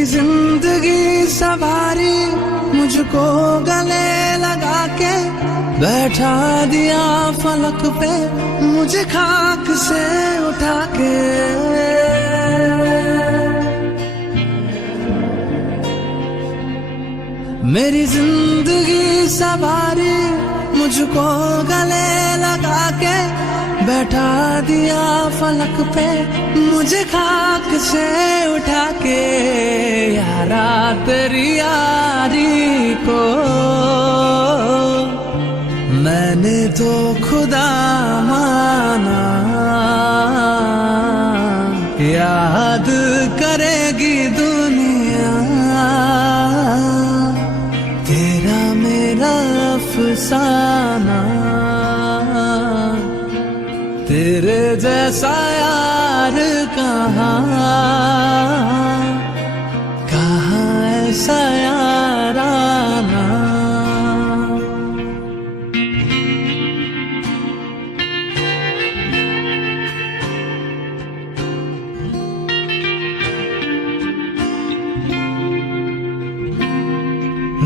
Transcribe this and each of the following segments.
मेरी जिंदगी सवारी मुझको गले लगा के बैठा दिया फलक पे मुझे खाक से उठा के। मेरी जिंदगी सवारी मुझको गले लगा के बैठा दिया फलक पे मुझे खाक से उठा के। यारा तेरी यारी को मैंने तो खुदा माना, याद करेगी दुनिया तेरा मेरा अफसाना। तेरे जैसा यार कहाँ ऐसा याराना।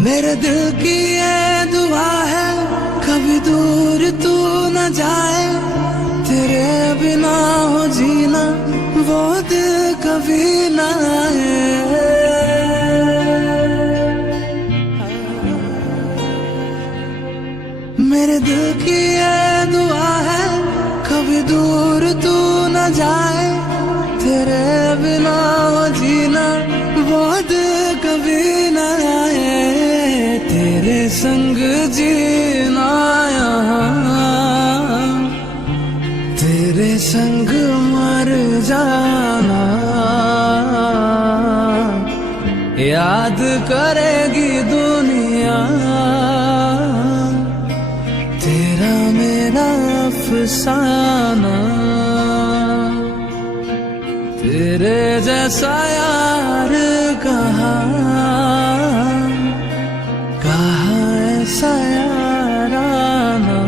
मेरे दिल की ये दुआ है कभी दूर तू न जाए, तेरे बिना हो जीना वो दिल कभी ना आए। मेरे दिल की ये दुआ है कभी दूर तू न जाए, तेरे बिना हो जीना वो दिल कभी ना आए। तेरे संग जीना यहाँ तेरे संग मर जाना, याद करेगी दुनिया तेरा मेरा अफसाना। तेरे जैसा यार कहाँ ऐसा याराना।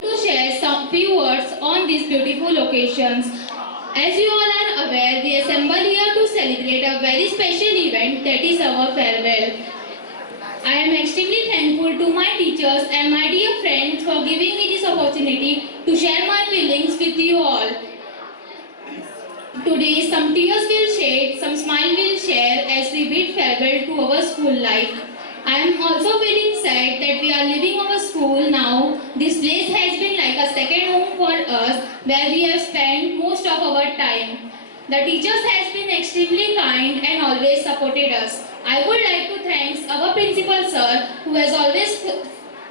to share some few words on these beautiful occasions. As you all are aware, we assemble here to celebrate a very special event, that is our farewell. I am extremely thankful to my teachers and my dear friends for giving me this opportunity to share my feelings with you all. Today, some tears will shed, some smile will share as we bid farewell to our school life. I am also feeling sad that we are leaving our school now. This place has been like a second home for us, where we have spent most of our time. The teachers has been extremely kind and always supported us. I would like to thank our principal sir, who has always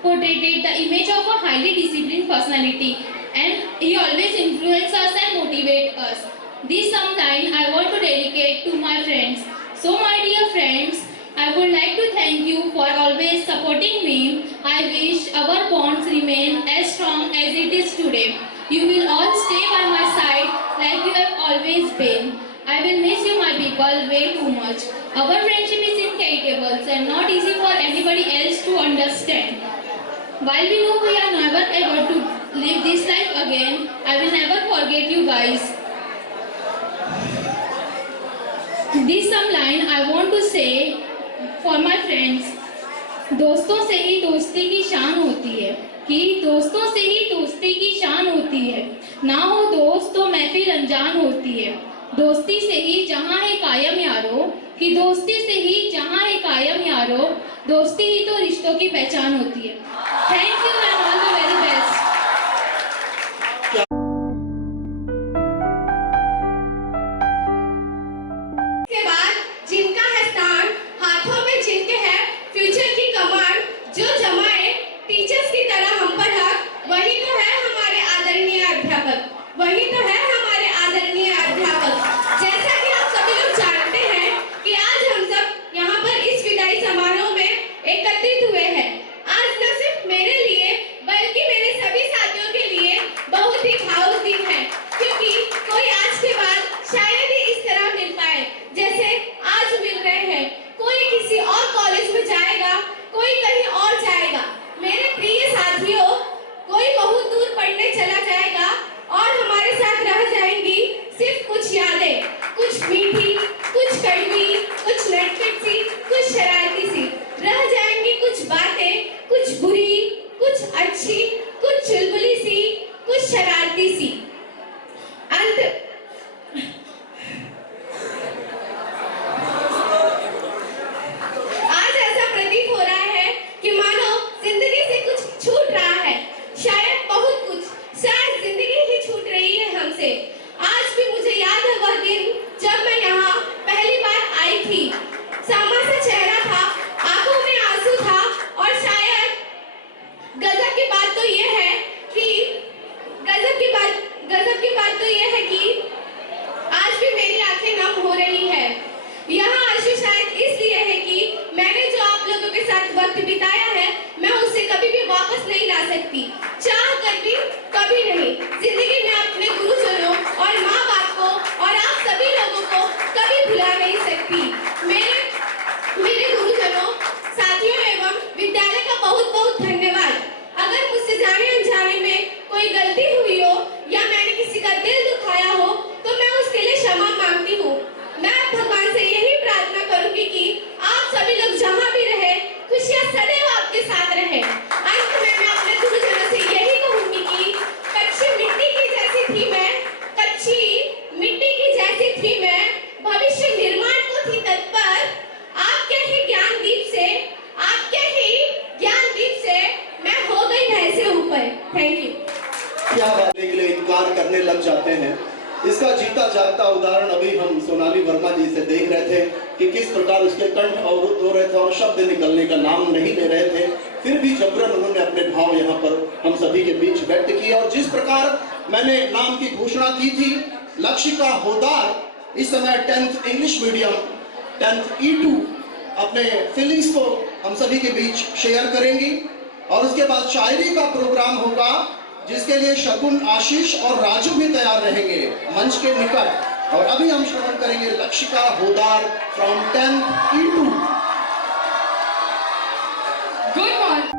portrayed the image of a highly disciplined personality, and he always influences us and motivates us. This some line I want to dedicate to my friends. So my dear friends, I would like to thank you for always supporting me. I wish our bonds remain as strong as it is today. You will all stay by my side like you have always been. I will miss you my people way too much. Our friendship is incredible and not easy for anybody else to understand. While we know we are never ever to live this life again, I will never forget you guys. This some line I want to say for my friends. दोस्तों से ही दोस्ती की शान होती है, कि दोस्तों से ही दोस्ती की शान होती है, ना हो दोस्त तो महफिल अनजान होती है, दोस्ती से ही जहां है कायम यारो, कि दोस्ती से ही जहां है कायम यारो, दोस्ती ही तो रिश्तों की पहचान होती है. Thank you and all the very best. के बाद जिनका है स्थान, हाथों में जिनके है फ्यूचर की कमान, जो जमाए टीचर्स की तरह हम पर हक, वही तो है हमारे आदरणीय अध्यापक, वही तो है हमारे आदरणीय अध्यापक. जैसा कि आप सभी लोग जानते हैं कि आज हम सब यहाँ पर इस विदाई समारोह में एकत्रित हुए हैं. आज न सिर्फ मेरे लिए बल्कि मेरे सभी साथियों के लिए बहुत ही भावुक दिन है, क्योंकि कोई आज के बाद शायद ही इस तरह मिल पाए जैसे आज मिल रहे हैं. कोई किसी और कॉलेज में जाएगा, कोई कहीं और जाएगा. मेरे प्रिय साथियों, कोई बहुत दूर पढ़ने चला जाएगा और हमारे साथ रह जाएंगी सिर्फ कुछ यादें, कुछ मीठी, कुछ कड़वी, कुछ नटखट सी, कुछ शरारती सी. रह जाएंगी कुछ बातें, कुछ बुरी, कुछ अच्छी, कुछ चुलबुली सी, कुछ शरारती सी. अंत आज ऐसा प्रतीत हो रहा है कि मानो जिंदगी से कुछ छूट रहा है, शायद बहुत कुछ, शायद जिंदगी ही छूट रही है हमसे. आज भी मुझे याद है वह दिन जब मैं यहाँ पहली बार आई थी. सामा सा चेहरा था, आंखों में आंसू था, और शायद गजब की बात तो यह है कि आज भी मेरी आंखें नम हो रही है. यहाँ आंसू शायद इसलिए है कि मैंने जो आप लोगों के साथ वक्त बिताया है, मैं उसे कभी भी वापस नहीं ला सकती, चाह कर भी कभी नहीं. जिंदगी में अपने गुरुजनों और माँ बाप को और आप सभी लोगों को कभी भुला नहीं सकती. मेरे गुरुजनों, साथियों एवं विद्यालय का बहुत बहुत धन्यवाद. अगर मुझसे जाने अनजाने में कोई गलती हुई हो या मैंने किसी का दिल दुखाया हो, तो मैं उसके लिए क्षमा मांगती हूँ. मैं भगवान से यही प्रार्थना करूंगी कि आप सभी लोग जहाँ भी रहे, खुशियाँ सदैव आपके साथ रहे. अंत में मैं अपने गुरुजनों से यही कहूंगी कि कच्ची मिट्टी की जैसी थी मैं, कच्ची मिट्टी की जैसी थी मैं, भविष्य निर्माण को थी तत्पर. आपके ही ज्ञान दीप से मैं हो गई ऐसे ऊपर. Thank you. क्या करने के लिए इनकार करने लग जाते हैं, इसका जीता जागता उदाहरण अभी हम सोनाली वर्मा जी से देख रहे थे कि किस प्रकार उसके कंठ अवरुद्ध हो रहे थे और शब्द निकलने का नाम नहीं ले रहे थे. फिर भी जबरन उन्होंने अपने भाव यहाँ पर हम सभी के बीच व्यक्त किए. और जिस प्रकार मैंने नाम की घोषणा की थी, लक्षिका होदार इस समय 10th English medium 10th E2 अपने फीलिंग्स को हम सभी के बीच शेयर करेंगी. और उसके बाद शायरी का प्रोग्राम होगा, जिसके लिए शकुन, आशीष और राजू भी तैयार रहेंगे मंच के निकट. और अभी हम श्रवण करेंगे Lakshika Hodar from 10th E2. Good morning.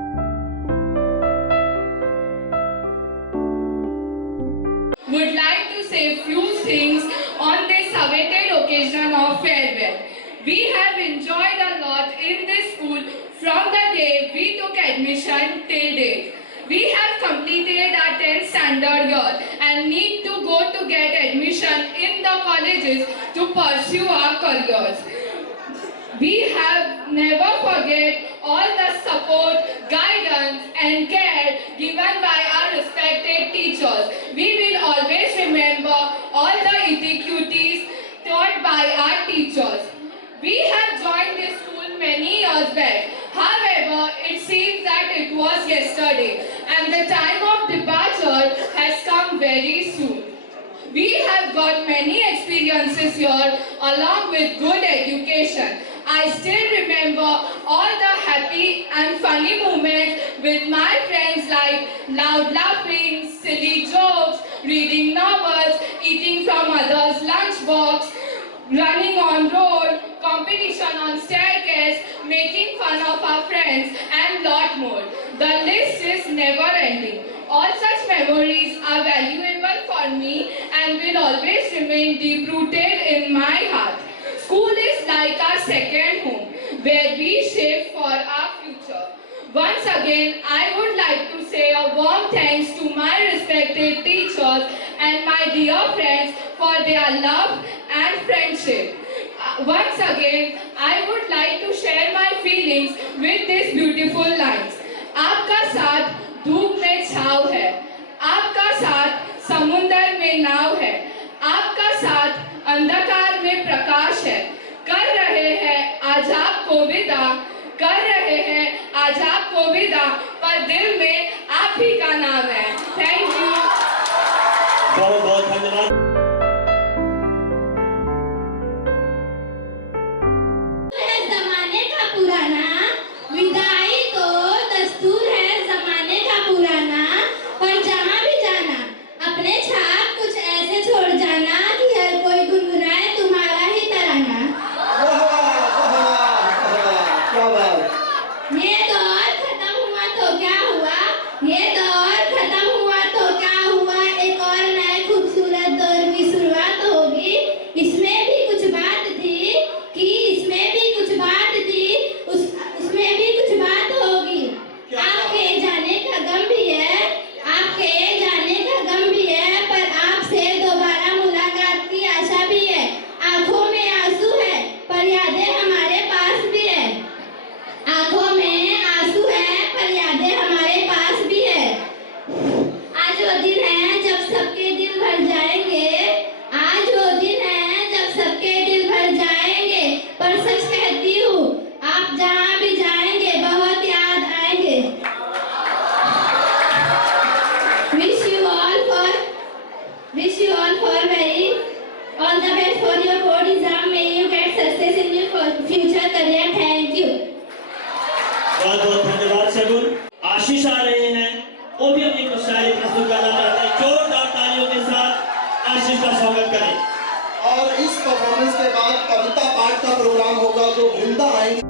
occasion of farewell. We have enjoyed a lot in this school from the day we took admission till date. We have completed our 10th standard year and need to go to get admission in the colleges to pursue our careers. We have never forget all the support, guidance and care given by our respected teachers. We will always remember all the etiquettes taught by our teachers. We have joined this school many years back. However, it seems that it was yesterday and the time of departure has come very soon. We have got many experiences here along with good education. I still remember all the happy and funny moments with my friends, like loud laughing, silly jokes, reading novels, eating from others' lunchbox, running on road, competition on staircase, making fun of our friends and lot more. The list is never ending. All such memories are valuable for me and will always remain deep-rooted in my heart. School is like our second home, where we shape for our future. Once again, I would like to say a warm thanks to my respected teachers and my dear friends for their love and friendship. Once again, I would like to share my feelings with these beautiful lines. आपका साथ धूप में छाव है, आपका साथ समुंदर में नाव है, आपका साथ अंधकार में प्रकाश है. कर रहे हैं आज आपको विदा, कर रहे हैं आज आपको विदा, पर दिल में आप ही का नाम है. Thank you. बहुत बहुत धन्यवाद. जमाने का पुराना, विदाई तो दस्तूर है जमाने का पुराना, पर जहाँ भी जाना अपने छाप कुछ ऐसे छोड़ जाना कि हर कोई गुनगुनाए तुम्हारा ही तराना. क्या बात. ये दौर खत्म हुआ तो क्या हुआ, ये दौर खत्म हुआ तो क्या हुआ, एक और नए खूबसूरत दौर की शुरुआत होगी. इसमें भी कुछ बात थी कि इसमें भी कुछ बात थी, उसमें भी कुछ बात होगी. आपके जाने का गम भी है, आपके जाने का गम भी है, पर आपसे दोबारा मुलाकात की आशा भी है. आंखों में आंसू है पर यादें हमारे पास भी है. आंखों में आंसू है पर यादें हमारे पास भी है. आज वो दिन है जब सबके दिल भर जाएंगे, आज वो दिन है जब सबके दिल भर जाएंगे, पर सच कहती हूँ आप जहाँ भी जाएंगे बहुत याद आएंगे. Wish you all for very all the best for your board exam. May you get success in your future career. Thank you. बहुत बहुत धन्यवाद शगुन. आशीष आ रहे हैं, वो भी अपनी कुछ शायरी प्रस्तुत करना चाहते हैं. जोरदार तालियों के साथ आशीष का स्वागत करें. और इस परफॉर्मेंस के बाद कविता पाठ का प्रोग्राम होगा जो वृंदा आएंगे.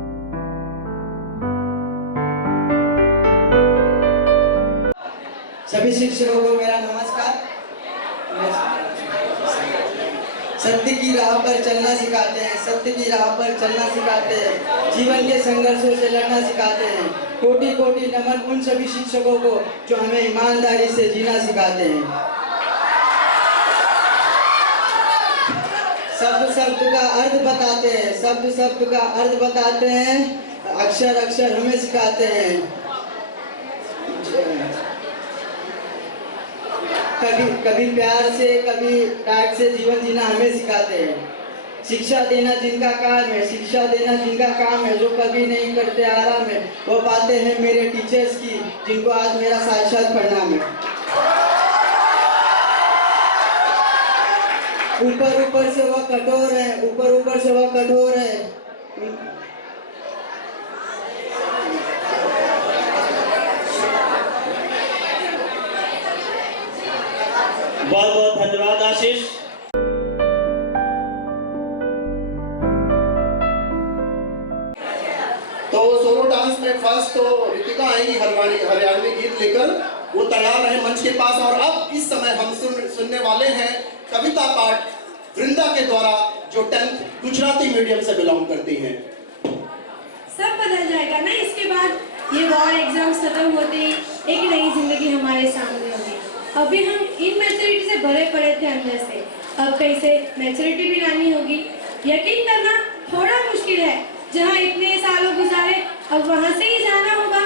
सभी शिक्षकों को मेरा नमस्कार. सत्य की राह पर चलना सिखाते हैं, सत्य की राह पर चलना सिखाते हैं, जीवन के संघर्षों से लड़ना सिखाते हैं. कोटि कोटि नमन उन सभी शिक्षकों को जो हमें ईमानदारी से जीना सिखाते हैं. शब्द शब्द का अर्थ बताते हैं, शब्द शब्द का अर्थ बताते हैं, अक्षर अक्षर हमें सिखाते हैं. कभी प्यार से कभी डांट से जीवन जीना हमें सिखाते हैं. शिक्षा देना जिनका काम है, शिक्षा देना जिनका काम है, जो कभी नहीं करते आराम है, वो पाते हैं मेरे टीचर्स की, जिनको आज मेरा साक्षात प्रणाम है. ऊपर ऊपर से वह कठोर है, ऊपर ऊपर से वह कठोर है. बहुत बहुत धन्यवाद आशीष. तो सोलो डांस में फर्स्ट तो रितिका आएंगी हरियाणवी गीत लेकर. वो तैयार रहे मंच के पास. और अब इस समय हम सुनने वाले हैं कविता पाठ वृंदा के द्वारा, जो 10th गुजराती मीडियम से बिलोंग करती हैं। सब बदल जाएगा ना इसके बाद। ये बोर्ड एग्जाम्स खत्म होते ही एक नई जिंदगी हमारे सामने होगी। अभी हम इनमेच्योरिटी से भरे पड़े थे अंदर से, अब कैसे मैच्योरिटी भी लानी होगी। यकीन करना थोड़ा मुश्किल है, जहाँ इतने सालों गुजारे अब वहाँ से ही जाना होगा।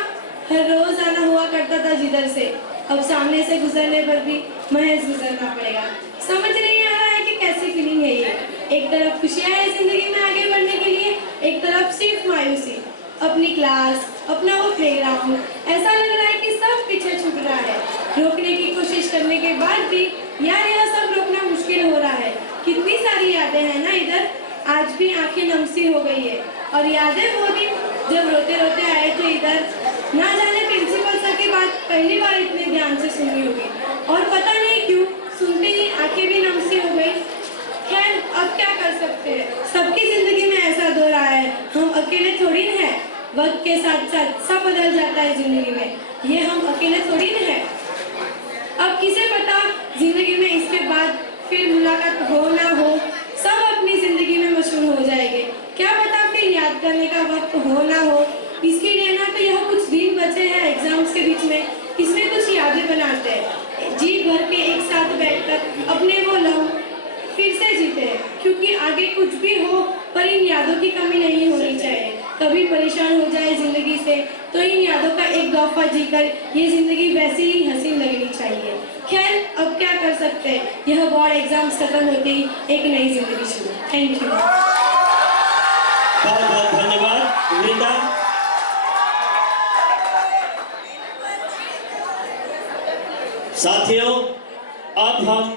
हर रोज आना हुआ करता था जिधर से, अब सामने से गुजरने पर भी महज गुजरना पड़ेगा। समझ नहीं आ रहा है कि कैसी फीलिंग है ये। एक तरफ खुशियाँ है जिंदगी में आगे बढ़ने के लिए, एक तरफ सिर्फ मायूसी। अपनी क्लास, अपना वो प्लेग्राउंड, ऐसा लग रहा है कि सब पीछे छूट रहा है। रोकने की कोशिश करने के बाद भी यार यह सब रोकना मुश्किल हो रहा है। कितनी सारी यादें हैं ना इधर, आज भी आंखें नमसी हो गई है। और यादें वो दिन जब रोते रोते आए थे इधर, ना जाने प्रिंसिपल सर की बात पहली बार इतने ध्यान से सुनी होगी, और पता नहीं क्यों सुनते ही आंखें भी नमसी हो गई। खैर अब क्या कर सकते हैं, सबकी जिंदगी में ऐसा दौर आया है, हम अकेले थोड़ी न है। वक्त के साथ साथ सब बदल जाता है जिंदगी में, ये हम अकेले थोड़ी न है। अब किसे पता जिंदगी में इसके बाद फिर मुलाकात हो ना हो, सब अपनी जिंदगी में मशहूर हो जाएंगे। क्या पता फिर याद करने का वक्त हो ना हो। इसके लिए ना तो यह कुछ दिन बचे हैं एग्जाम्स के बीच में, इसमें कुछ यादें बनाते हैं, जी भर के एक साथ बैठकर अपने वो लम्हे फिर से जीते हैं। क्योंकि आगे कुछ भी हो पर इन यादों की कमी नहीं होनी चाहिए। कभी परेशान हो जाए जिंदगी से तो इन यादों का एक दफा जीकर ये जिंदगी वैसी ही हसीन लगनी चाहिए। खैर अब क्या कर सकते हैं, यह बोर्ड एग्जाम्स खत्म होते ही एक नई जिंदगी शुरू। Thank you. बहुत बहुत धन्यवाद वृंदा। साथियों, अब हम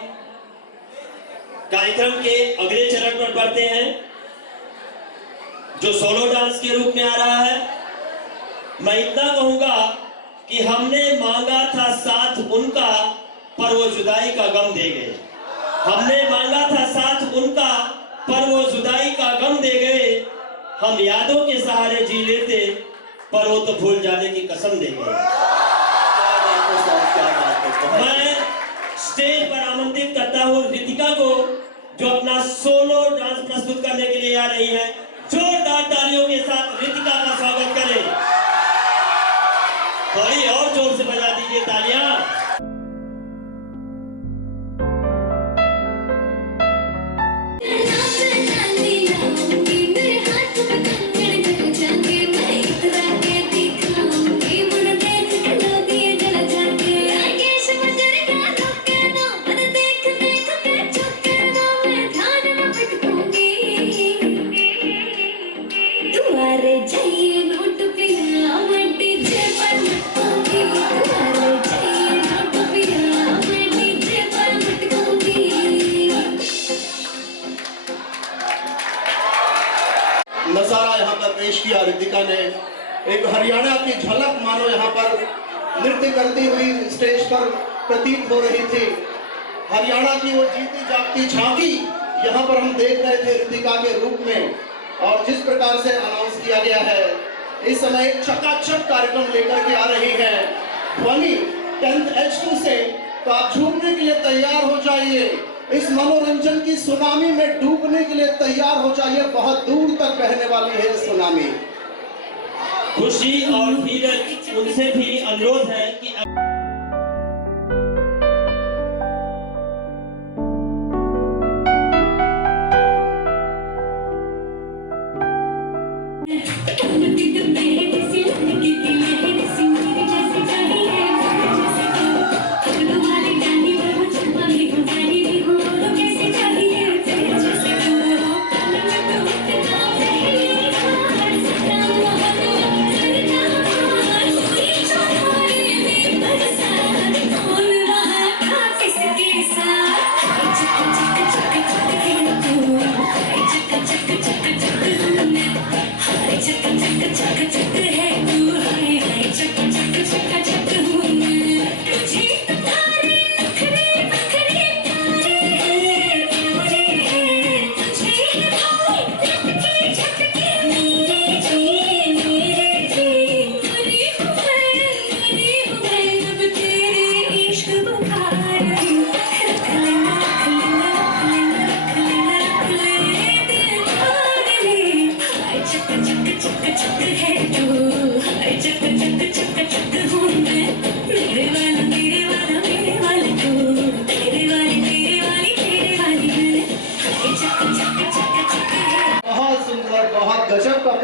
कार्यक्रम के अगले चरण पर बढ़ते हैं, जो सोलो डांस के रूप में आ रहा है। मैं इतना कहूंगा कि हमने मांगा था साथ उनका, पर वो जुदाई का गम दे गए। हमने मांगा था साथ उनका, पर वो जुदाई का गम दे गए। हम यादों के सहारे जी लेते, पर वो तो भूल जाने की कसम दे गए। मैं स्टेज पर आमंत्रित करता हूँ रितिका को, जो अपना सोलो डांस प्रस्तुत करने के लिए आ रही है। जोरदार तालियों के साथ रितिका का स्वागत करें। थोड़ी और जोर से बजा दीजिए तालियां। नजारा यहाँ पर पेश किया रितिका ने। एक हरियाणा की झलक मानो यहाँ पर नृत्य करती हुई स्टेज पर प्रतीत हो रही थी। हरियाणा की वो जीती जागती झांकी यहाँ पर हम देख रहे थे रितिका के रूप में। और जिस प्रकार से अनाउंस किया गया है, इस समय एक चकाचक कार्यक्रम लेकर के आ रही है ध्वनि 10th H2 से। तो आप झूमने के लिए तैयार हो जाइए, इस मनोरंजन की सुनामी में डूबने के लिए तैयार हो जाइए। बहुत दूर तक बहने वाली है ये सुनामी। खुशी और धीरज, उनसे भी अनुरोध है कि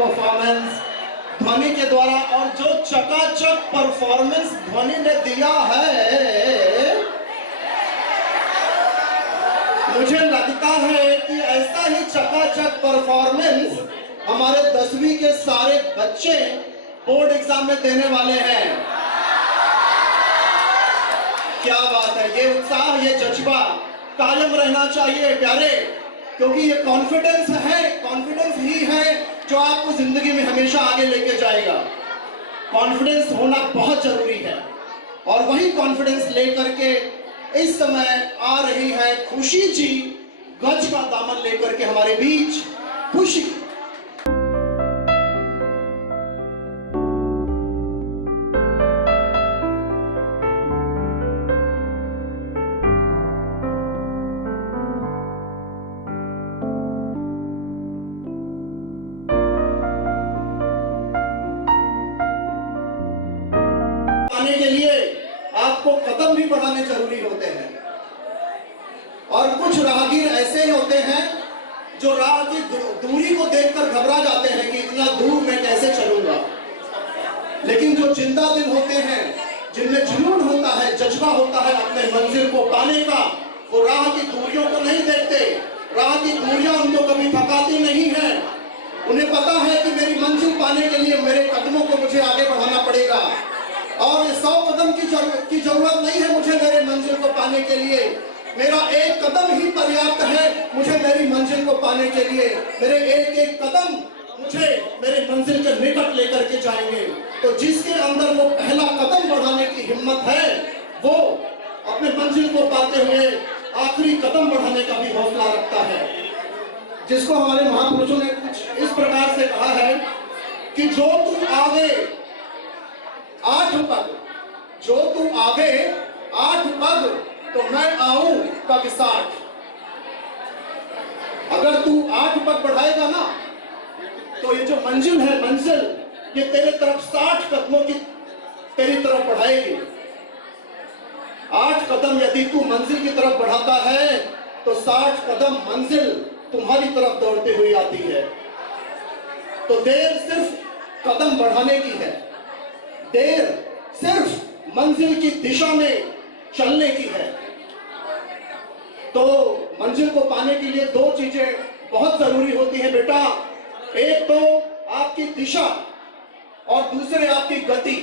परफॉर्मेंस ध्वनि के द्वारा, और जो चकाचक परफॉर्मेंस ध्वनि ने दिया है, मुझे लगता है कि ऐसा ही चकाचक परफॉर्मेंस हमारे 10वीं के सारे बच्चे बोर्ड एग्जाम में देने वाले हैं। क्या बात है, ये उत्साह, ये जज्बा कायम रहना चाहिए प्यारे, क्योंकि ये कॉन्फिडेंस है, कॉन्फिडेंस ही है जो आपको जिंदगी में हमेशा आगे लेके जाएगा। कॉन्फिडेंस होना बहुत जरूरी है, और वही कॉन्फिडेंस लेकर के इस समय आ रही है खुशी जी, गज का दामन लेकर के हमारे बीच। खुशी पाने के लिए आपको कदम भी बढ़ाने जरूरी होते हैं, और कुछ राहगीर ऐसे होते हैं जो राह की दूरी को देखकर घबरा जाते हैं कि इतना दूर मैं कैसे चलूंगा। लेकिन जो जिंदा दिल होते हैं, जिनमें जुनून होता है, जज्बा होता है अपने मंजिल को पाने का, वो राह की दूरियों को नहीं देखते। राह की दूरियां उनको कभी थकाती नहीं है। उन्हें पता है कि मेरी मंजिल पाने के लिए मेरे कदमों को मुझे आगे बढ़ाना पड़ेगा, और 100 कदम की जरूरत नहीं है मुझे मेरे मंजिल को पाने के लिए। मेरा एक कदम ही पर्याप्त है मुझे मेरी मंजिल को पाने के लिए। मेरे एक एक कदम मुझे मेरे मंजिल के निकट लेकर के जाएंगे। तो जिसके अंदर वो पहला कदम बढ़ाने की हिम्मत है, वो अपने मंजिल को पाते हुए आखिरी कदम बढ़ाने का भी हौसला रखता है। जिसको हमारे महापुरुषों ने कुछ इस प्रकार से कहा है कि जो तू आगे 8 पग, जो तू आगे 8 पग, तो मैं आऊं पग 60। अगर तू 8 पग बढ़ाएगा ना, तो ये जो मंजिल है, मंजिल ये तेरे तरफ 60 कदमों की तेरी तरफ बढ़ाएगी। 8 कदम यदि तू मंजिल की तरफ बढ़ाता है, तो 60 कदम मंजिल तुम्हारी तरफ दौड़ते हुए आती है। तो देर सिर्फ कदम बढ़ाने की है, देर सिर्फ मंजिल की दिशा में चलने की है। तो मंजिल को पाने के लिए 2 चीजें बहुत जरूरी होती हैं बेटा। एक तो आपकी दिशा, और दूसरे आपकी गति।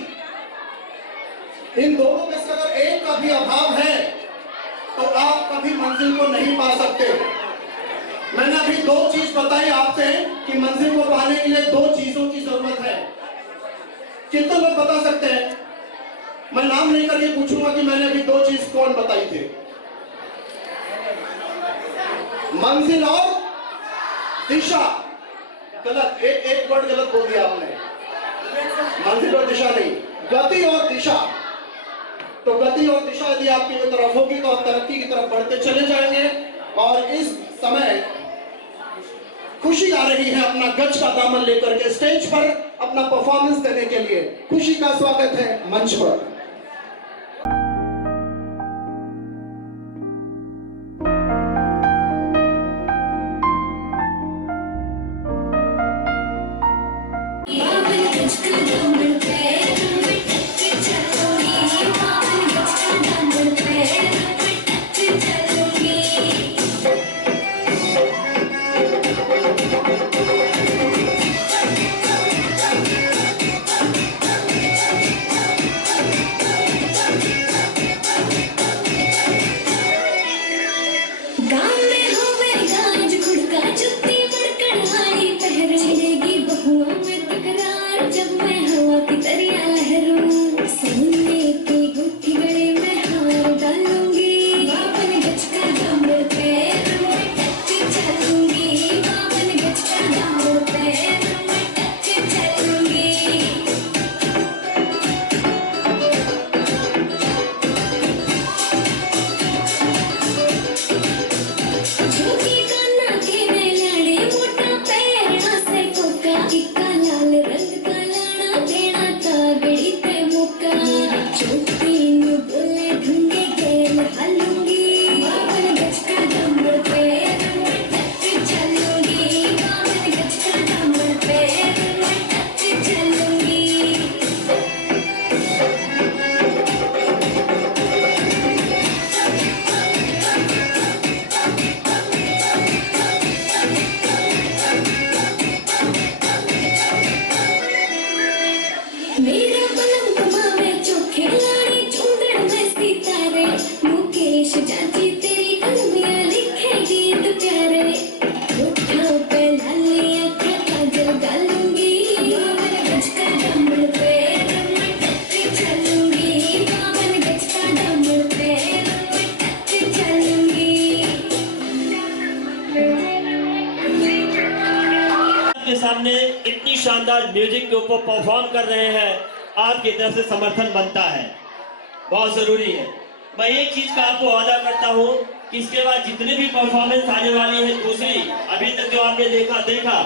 इन दोनों में से अगर एक का भी अभाव है, तो आप कभी मंजिल को नहीं पा सकते। मैंने अभी 2 चीज बताई आपसे कि मंजिल को पाने के लिए 2 चीजों की जरूरत है। कितने लोग बता सकते हैं? मैं नाम नहीं करके पूछूंगा कि मैंने अभी 2 चीज कौन बताई थी। मंजिल और दिशा। गलत, एक वर्ड गलत बोल दिया आपने। मंजिल और दिशा नहीं, गति और दिशा। तो गति और दिशा यदि आपकी तरफ होगी तो आप तरक्की की तरफ बढ़ते चले जाएंगे। और इस समय खुशी आ रही है अपना गज का दामन लेकर के स्टेज पर अपना परफॉर्मेंस देने के लिए। खुशी का स्वागत है मंच पर। सामने इतनी शानदार म्यूजिक के ऊपर परफॉर्म कर रहे हैं, आपकी तरफ से समर्थन बनता है, बहुत जरूरी है। मैं एक चीज का आपको वादा करता हूँ कि इसके बाद जितने भी परफॉर्मेंस आने वाली है दूसरी, अभी तक जो आपने देखा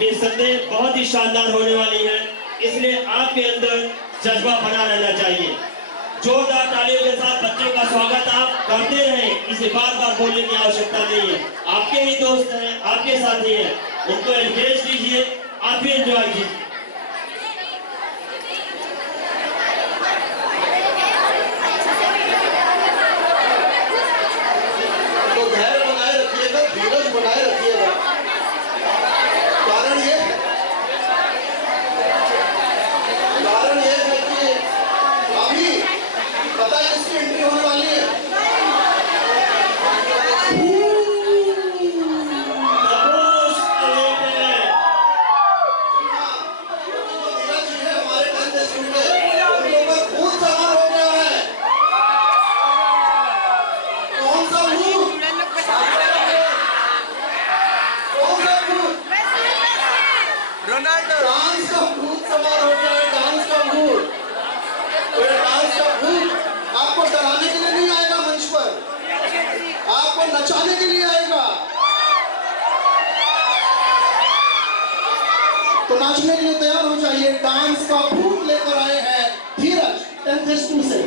निस्संदेह बहुत ही शानदार होने वाली है। इसलिए आपके अंदर जज्बा बना रहना चाहिए। जोरदार तालियों के साथ बच्चों का स्वागत आप करते रहें, इसे बार बार बोलने की आवश्यकता नहीं है। आपके ही दोस्त हैं, आपके साथी हैं, उनको एनकरेज कीजिए, आप भी एंजॉय कीजिए। तो धैर्य बनाए रखिएगा, धीरज बनाए रखिएगा। कारण ये है कि अभी पता है इसकी एंट्री होने वाली है। नीरज जी है हमारे 10th स्टूडेंट है, उनके ऊपर भूत सवार हो गया है। कौन सा भूत? कौन सा भूत? रोनाल्डो। डांस का भूत सवार हो गया है, डांस का भूत। तो ये डांस का भूत आपको डराने के लिए नहीं आएगा मंच पर, आपको नचाने के लिए आएगा। तो नाचने के लिए तैयार हो जाइए। डांस का भूत लेकर आए हैं धीरज 10th स्कूल से।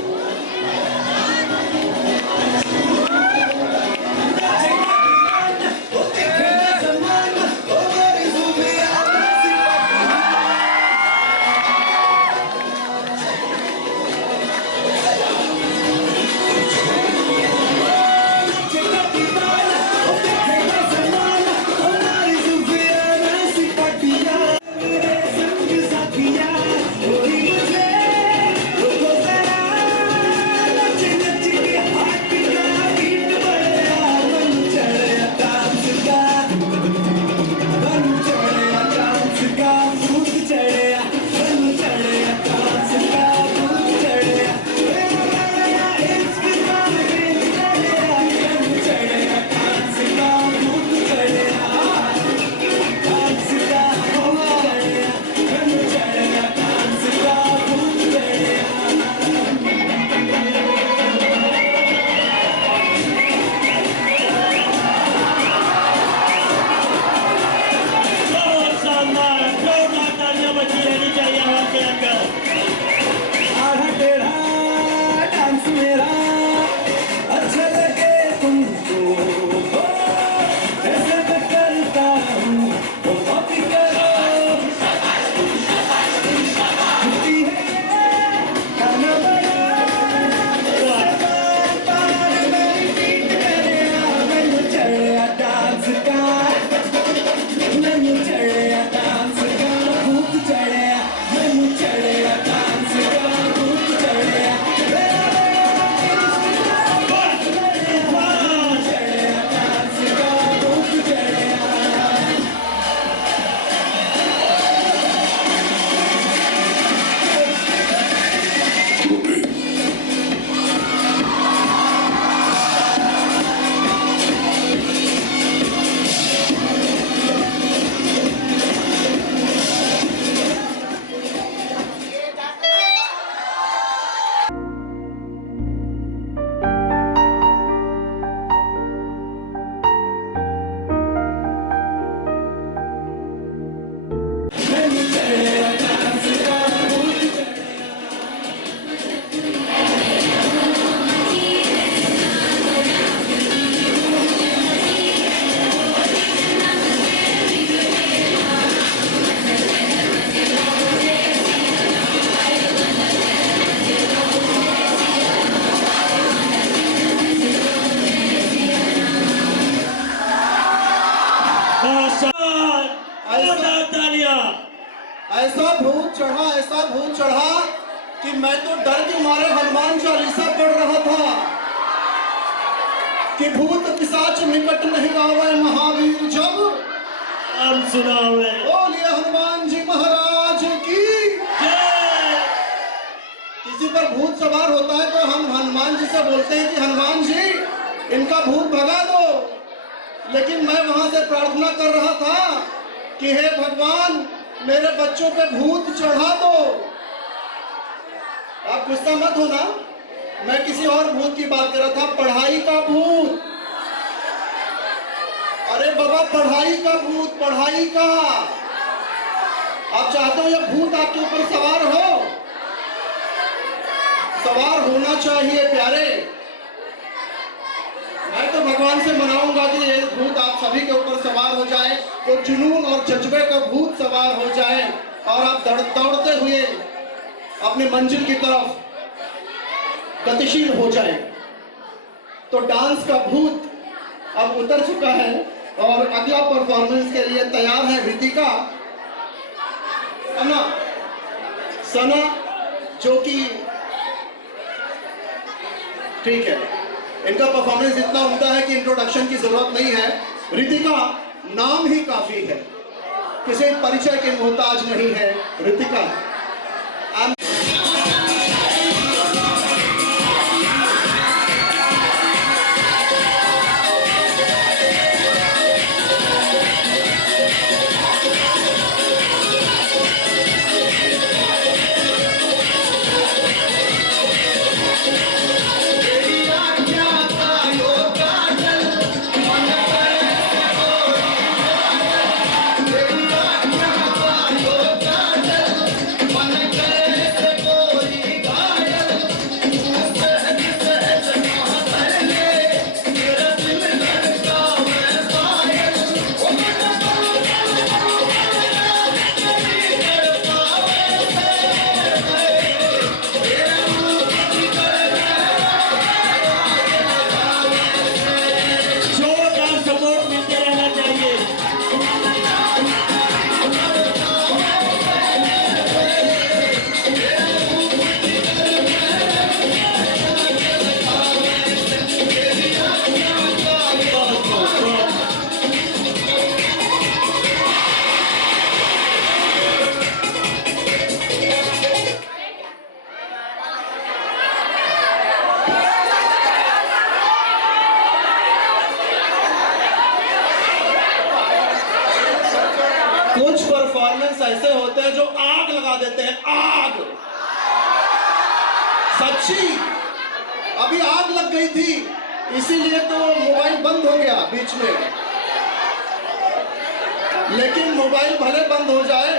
ऐसा भूत चढ़ा कि मैं तो डर के मारे हनुमान चालीसा पढ़ रहा था कि भूत पिशाच निकट नहीं आवे महावीर जब हम सुनावे। बोलिए हनुमान जी महाराज की जय। किसी पर भूत सवार होता है तो हम हनुमान जी से बोलते हैं कि हनुमान जी इनका भूत भगा दो, लेकिन मैं वहां से प्रार्थना कर रहा था कि हे भगवान मेरे बच्चों पे भूत चढ़ा दो। आप गुस्सा मत होना, मैं किसी और भूत की बात कर रहा था, पढ़ाई का भूत। अरे बाबा पढ़ाई का भूत, पढ़ाई का। आप चाहते हो ये भूत आपके ऊपर सवार हो? सवार होना चाहिए प्यारे। मैं तो भगवान से मनाऊंगा कि ये भूत आप सभी के ऊपर सवार हो जाए, तो जुनून और जज्बे का भूत सवार हो जाए और आप दौड़ते हुए अपने मंजिल की तरफ गतिशील हो जाए। तो डांस का भूत अब उतर चुका है और अगला परफॉर्मेंस के लिए तैयार है रितिका, सना जो कि ठीक है, इनका परफॉर्मेंस इतना उम्दा है कि इंट्रोडक्शन की जरूरत नहीं है। रितिका नाम ही काफी है, किसी परिचय के मोहताज नहीं है रितिका। कुछ परफॉर्मेंस ऐसे होते हैं जो आग लगा देते हैं, आग। सच्ची अभी आग लग गई थी, इसीलिए तो मोबाइल बंद हो गया बीच में। लेकिन मोबाइल भले बंद हो जाए,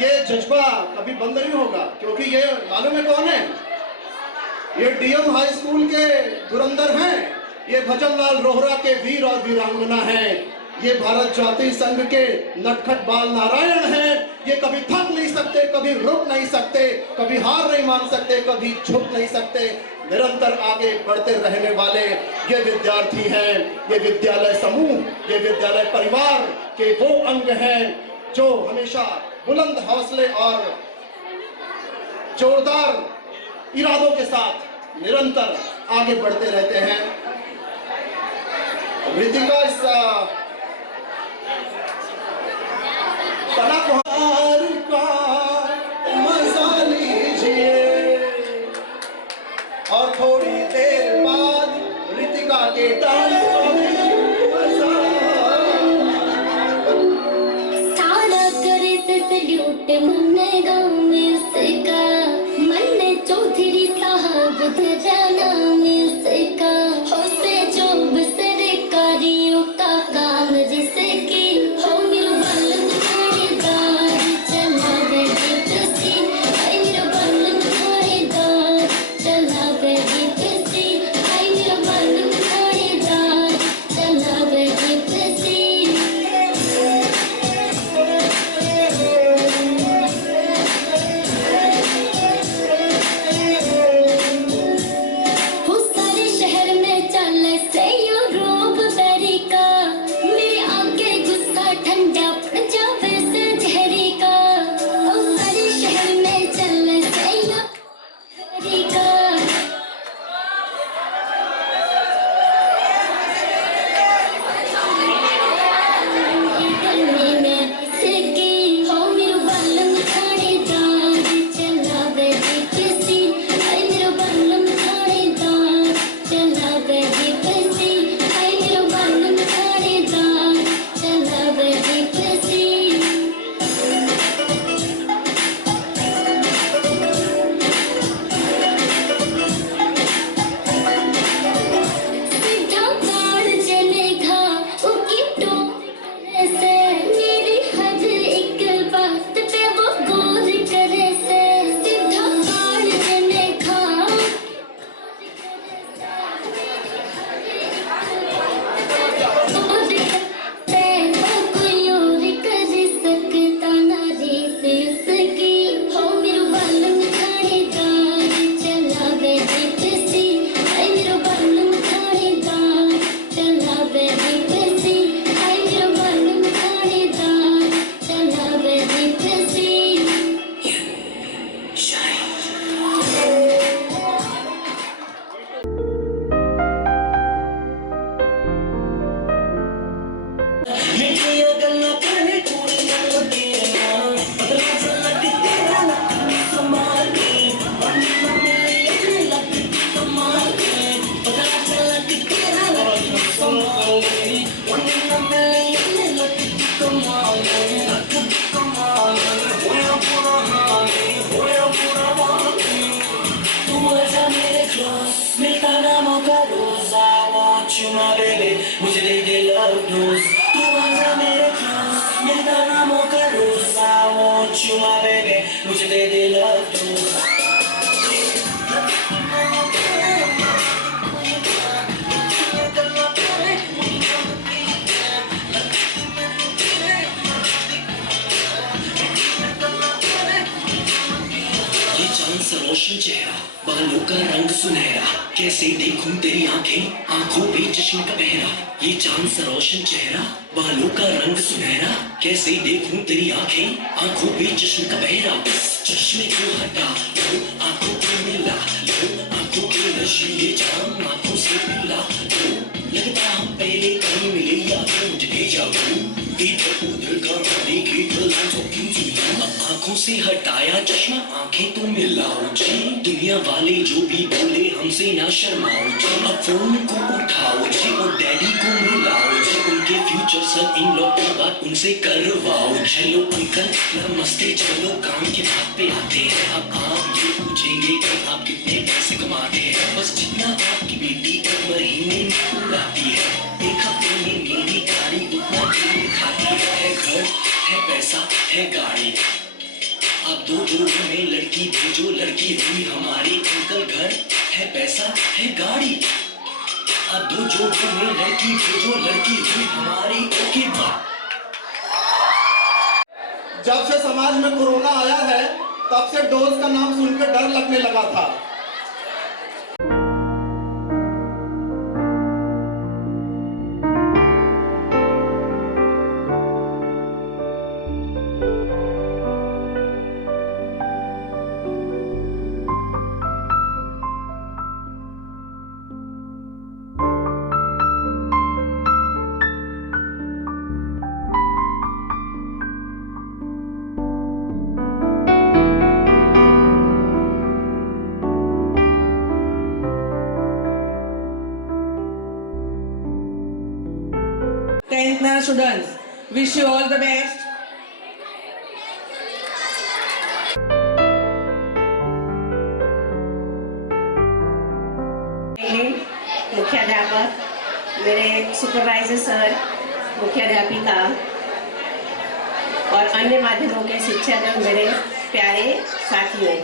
ये जज्बा कभी बंद नहीं होगा, क्योंकि ये मालूम है कौन है? ये डीएम हाई स्कूल के धुरंधर हैं, ये भजनलाल रोहरा के वीर और वीरांगना हैं, ये भारत जाति संघ के नटखट बाल नारायण हैं। ये कभी थक नहीं सकते, कभी रुक नहीं सकते, कभी हार नहीं मान सकते, कभी झुक नहीं सकते, निरंतर आगे बढ़ते रहने वाले ये विद्यार्थी हैं। ये विद्यालय समूह, ये विद्यालय परिवार के वो अंग हैं जो हमेशा बुलंद हौसले और जोरदार इरादों के साथ निरंतर आगे बढ़ते रहते हैं। रितिका इस कलाकार का मजा लीजिए और थोड़ी देर बाद रितिका के डांस का भी मजा। सारा करे से सल्यूट मन्ने गाँव में उसका, मन्ने चौधरी साहब जाना में उसका, होसे जो सरकारियों का काम जिसे की हो मिल बल का रंग सुनहरा, कैसे देखूं तेरी आंखें, आंखों पे चश्मे का पहरा, ये चांद सा रोशन चेहरा, बालों का रंग सुनहरा, कैसे देखूं तेरी आंखें, आंखों पे चश्मे का पहरा, चश्मे को हटा लो, आंखों को मिला लो, आंखों के नशे ये जाम आंखों से पिला लो, लगता हम पहले कहीं मिले या फिर मुझे जाऊं, इधर उधर का देखे आंखों से हटाया चश्मा, आंखें तो मिलाओ जी, दुनिया वाले जो भी बोले हमसे ना शर्माओ जी, अब फोन को उठाओ जी और डैडी को मिलाओ जी, उनके फ्यूचर सर इन लोग की बात उनसे करवाओ। चलो अंकल नमस्ते, चलो काम के बात पे आते हैं, अब आप ये पूछेंगे कि आप कितने पैसे कमाते हैं, बस जितना आपकी बेटी एक महीने में उड़ाती है, एक हफ्ते में मेरी गाड़ी उतना तेल खाती है, घर है पैसा है गाड़ी, अब दो जोड़ों में लड़की भेजो, लड़की हुई हमारी, अंकल घर है पैसा है गाड़ी, अब दो जोड़ों में लड़की भेजो, लड़की हुई हमारी, ओके बाय। जब से समाज में कोरोना आया है तब से डोज का नाम सुनकर डर लगने लगा था। Students, wish you all the best. मुख्याध्यापक, मेरे सुपरवाइजर सर, मुख्याध्यापिका और अन्य माध्यमों के शिक्षक, मेरे प्यारे साथियों,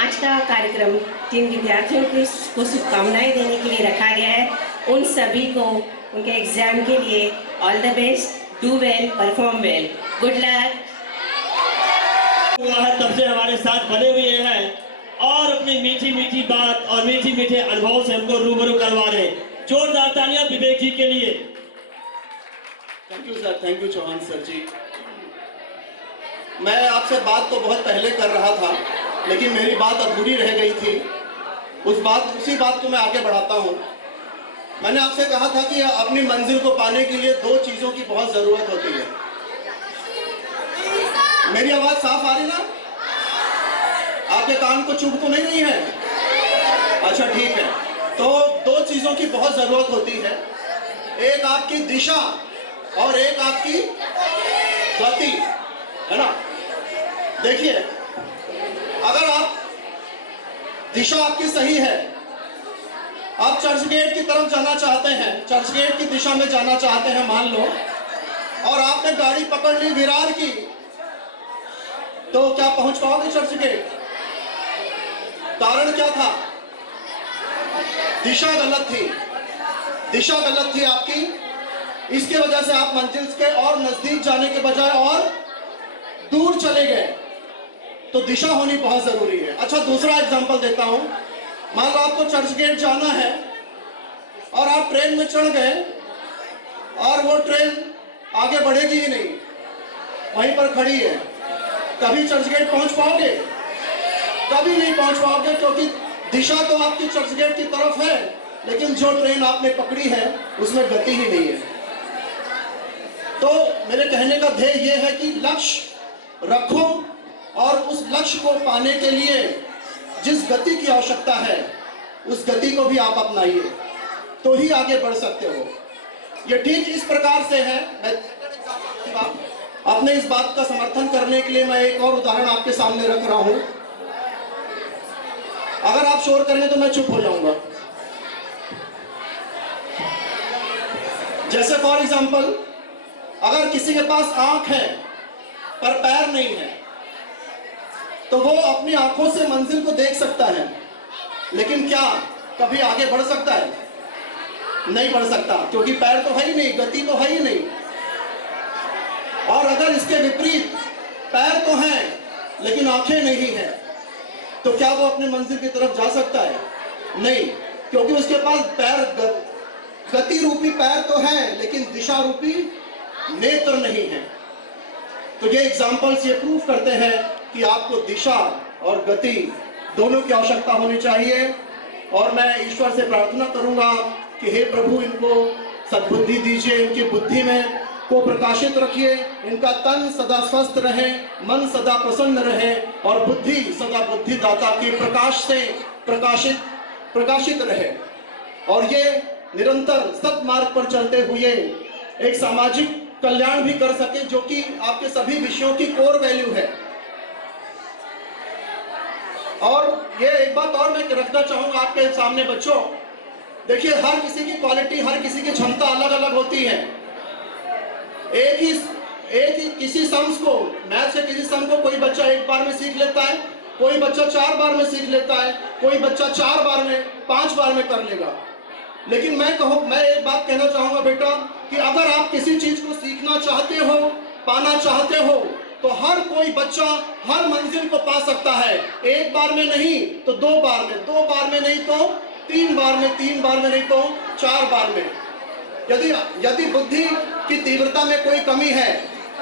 आज का कार्यक्रम जिन विद्यार्थियों को शुभकामनाएं देने के लिए रखा गया है, उन सभी को उनके एग्जाम के लिए all the best, do well, perform well, good luck. हुआ है तब से हमारे साथ बने हुए हैं और अपनी मीठी मीठी बात और मीठी मीठे अनुभव से हमको रूबरू करवा रहे हैं। जोरदार तालियां विवेक जी के लिए। Thank you sir, thank you Chauhan sir ji. मैं आपसे बात तो बहुत पहले कर रहा था, लेकिन मेरी बात अधूरी रह गई थी। उसी बात को मैं आगे बढ़ाता हूँ। मैंने आपसे कहा था कि अपनी मंजिल को पाने के लिए दो चीजों की बहुत जरूरत होती है। मेरी आवाज साफ आ रही ना? आपके कान को चुभ तो नहीं है? अच्छा ठीक है। तो दो चीजों की बहुत जरूरत होती है, एक आपकी दिशा और एक आपकी गति, है ना? देखिए, अगर आप दिशा आपकी सही है, आप चर्च गेट की तरफ जाना चाहते हैं, चर्च गेट की दिशा में जाना चाहते हैं मान लो, और आपने गाड़ी पकड़ ली विरार की, तो क्या पहुंच पाओगे चर्च गेट? कारण क्या था? दिशा गलत थी, दिशा गलत थी आपकी। इसके वजह से आप मंजिल के और नजदीक जाने के बजाय और दूर चले गए। तो दिशा होनी बहुत जरूरी है। अच्छा, दूसरा एग्जांपल देता हूं। मान लो आपको चर्च गेट जाना है और आप ट्रेन में चढ़ गए और वो ट्रेन आगे बढ़ेगी ही नहीं, वहीं पर खड़ी है। कभी चर्च गेट पहुंच पाओगे? कभी नहीं पहुंच पाओगे, क्योंकि दिशा तो आपकी चर्च गेट की तरफ है, लेकिन जो ट्रेन आपने पकड़ी है उसमें गति ही नहीं है। तो मेरे कहने का ध्येय यह है कि लक्ष्य रखो और उस लक्ष्य को पाने के लिए जिस गति की आवश्यकता है उस गति को भी आप अपनाइए, तो ही आगे बढ़ सकते हो। ये ठीक इस प्रकार से है। मैं अपने इस बात का समर्थन करने के लिए मैं एक और उदाहरण आपके सामने रख रहा हूं। अगर आप शोर करेंगे तो मैं चुप हो जाऊंगा। जैसे फॉर एग्जांपल, अगर किसी के पास आंख है पर पैर नहीं है, तो वो अपनी आंखों से मंजिल को देख सकता है, लेकिन क्या कभी आगे बढ़ सकता है? नहीं बढ़ सकता, क्योंकि पैर तो है ही नहीं, गति तो है ही नहीं। और अगर इसके विपरीत पैर तो हैं लेकिन आंखें नहीं है, तो क्या वो अपने मंजिल की तरफ जा सकता है? नहीं, क्योंकि उसके पास पैर, गति रूपी पैर तो है लेकिन दिशा रूपी नेत्र नहीं है। तो ये एग्जाम्पल्स ये प्रूफ करते हैं कि आपको दिशा और गति दोनों की आवश्यकता होनी चाहिए। और मैं ईश्वर से प्रार्थना करूंगा कि हे प्रभु, इनको सद्बुद्धि दीजिए, इनकी बुद्धि में को प्रकाशित रखिए, इनका तन सदा स्वस्थ रहे, मन सदा प्रसन्न रहे और बुद्धि सदा बुद्धिदाता के प्रकाश से प्रकाशित रहे। और ये निरंतर सत्मार्ग पर चलते हुए एक सामाजिक कल्याण भी कर सके, जो कि आपके सभी विषयों की कोर वैल्यू है। और ये एक बात और मैं रखना चाहूंगा आपके सामने बच्चों, देखिए हर किसी की क्वालिटी, हर किसी की क्षमता अलग अलग होती है। एक ही किसी सम्स को, मैथ से किसी सम को कोई बच्चा एक बार में सीख लेता है, कोई बच्चा 4 बार में सीख लेता है, कोई बच्चा 4 बार में, 5 बार में कर लेगा। लेकिन मैं एक बात कहना चाहूंगा बेटा, कि अगर आप किसी चीज को सीखना चाहते हो, पाना चाहते हो, तो हर कोई बच्चा हर मंजिल को पा सकता है। 1 बार में नहीं तो 2 बार में, 2 बार में नहीं तो 3 बार में, 3 बार में नहीं तो 4 बार में। यदि बुद्धि की तीव्रता में कोई कमी है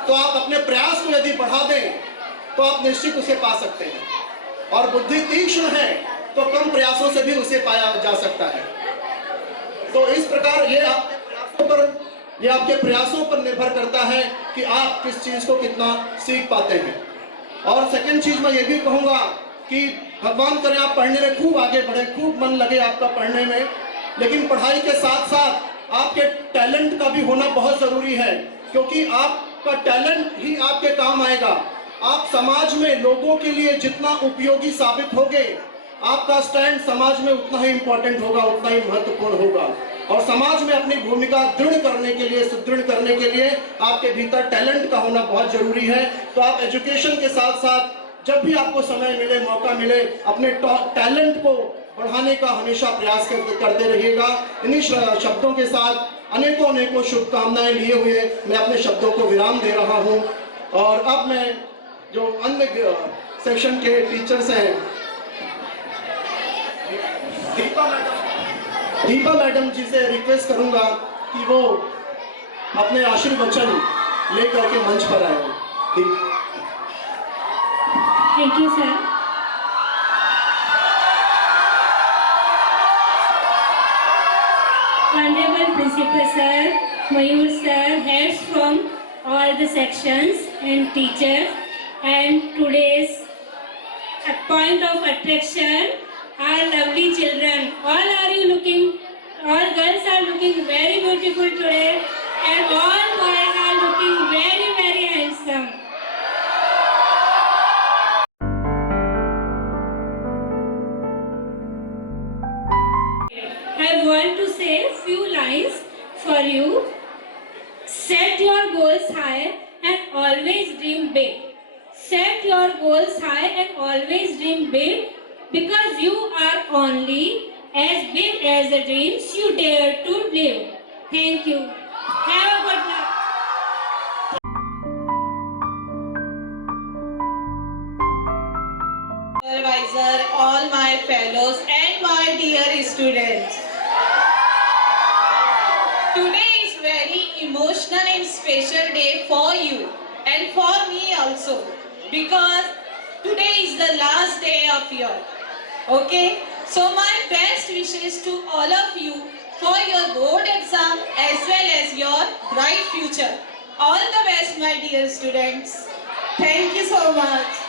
तो आप अपने प्रयास को यदि बढ़ा दें तो आप निश्चित उसे पा सकते हैं। और बुद्धि तीक्ष्ण है तो कम प्रयासों से भी उसे पाया जा सकता है। तो इस प्रकार ये आपके प्रयासों पर निर्भर करता है कि आप किस चीज को कितना सीख पाते हैं। और सेकंड चीज मैं ये भी कहूंगा कि भगवान करे आप पढ़ने में खूब आगे बढ़े, खूब मन लगे आपका पढ़ने में, लेकिन पढ़ाई के साथ साथ आपके टैलेंट का भी होना बहुत जरूरी है, क्योंकि आपका टैलेंट ही आपके काम आएगा। आप समाज में लोगों के लिए जितना उपयोगी साबित होगे, आपका स्टैंड समाज में उतना ही इंपॉर्टेंट होगा, उतना ही महत्वपूर्ण होगा। और समाज में अपनी भूमिका दृढ़ करने के लिए, सुदृढ़ करने के लिए आपके भीतर टैलेंट का होना बहुत जरूरी है। तो आप एजुकेशन के साथ साथ जब भी आपको समय मिले, मौका मिले, अपने टैलेंट को बढ़ाने का हमेशा प्रयास करते रहिएगा। इन्हीं शब्दों के साथ अनेकों शुभकामनाएं लिए हुए मैं अपने शब्दों को विराम दे रहा हूं। और अब मैं जो अन्य सेक्शन के टीचर्स हैं, दीपा मैडम जी से रिक्वेस्ट करूंगा कि वो अपने आशीर्वचन लेकर के मंच पर आए। Thank you sir. Honorable Principal Sir, Mayur Sir, heads from all the sections and teachers, and today's point of attraction are lovely children. All girls are looking very beautiful today, and all boys are looking very, very handsome. I want to say few lines for you. Set your goals high and always dream big. Set your goals high and always dream big, because you are only as big as the dreams you dare to live. Thank you. Have a good night. Supervisor, all my fellows and my dear students. Today is very emotional and special day for you and for me also, because today is the last day of your. Okay, so my best wishes to all of you for your board exam as well as your bright future. All the best, my dear students. Thank you so much.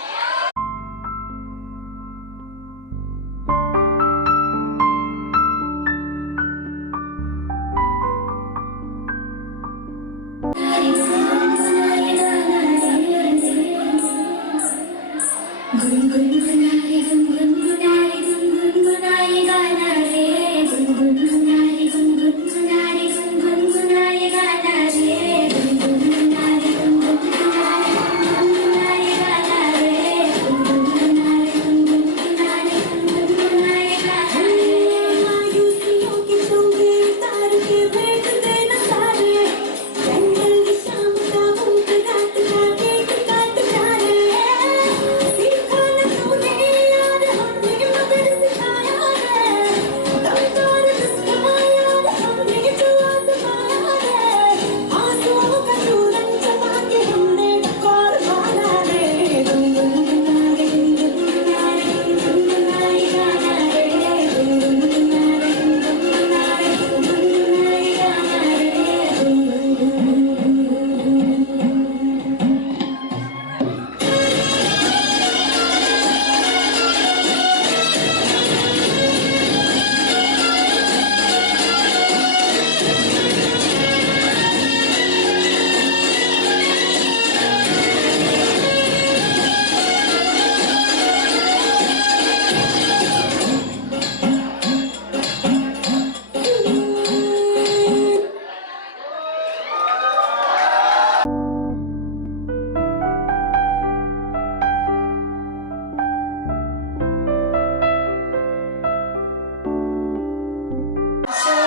गुनगुनाए गाना रे मुझे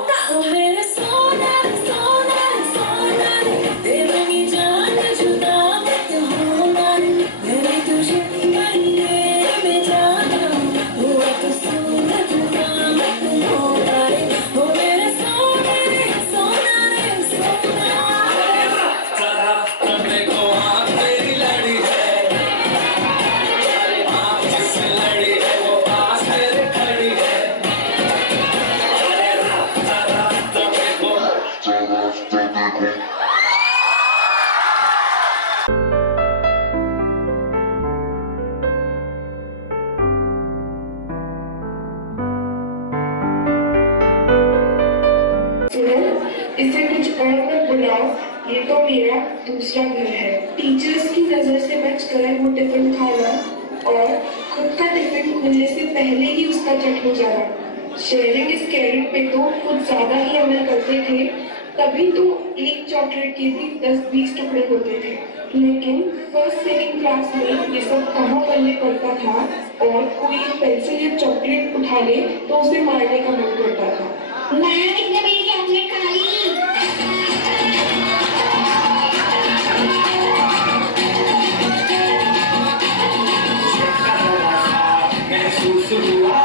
होगा ओ मेरे सोना सोना सोना तेरी जान जुदा मत होना मेरे तुझे बनने में जाना हुआ तो सोना जुदा मत होना ओ मेरे सोना सोना सोना इसे कुछ और मत बुलाओ, ये तो मेरा दूसरा घर है। टीचर्स की नजर से बचकर वो टिफिन खाना और खुद का टिफिन खुलने से पहले ही उसका चट हो जाना। शेयरिंग इज केयरिंग पे तो कुछ ज्यादा ही अमल करते थे, तभी तो एक चॉकलेट के भी 10-20 टुकड़े होते थे। लेकिन फर्स्ट सेकंड क्लास में ये सब कहाँ करने पड़ता था और कोई पेंसिल या चॉकलेट उठा ले तो उसे मारने का मन करता था। मैं कितने बजे की ऑमलेट खा ली महसूस हुआ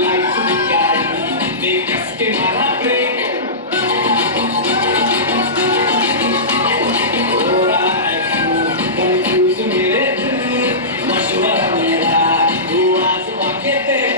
लाइफ की गाड़ी में कस के मारा ब्रेक हो रहा है कंफ्यूज मेरे दिल मशवरा मेरा वो आसमां के तेरे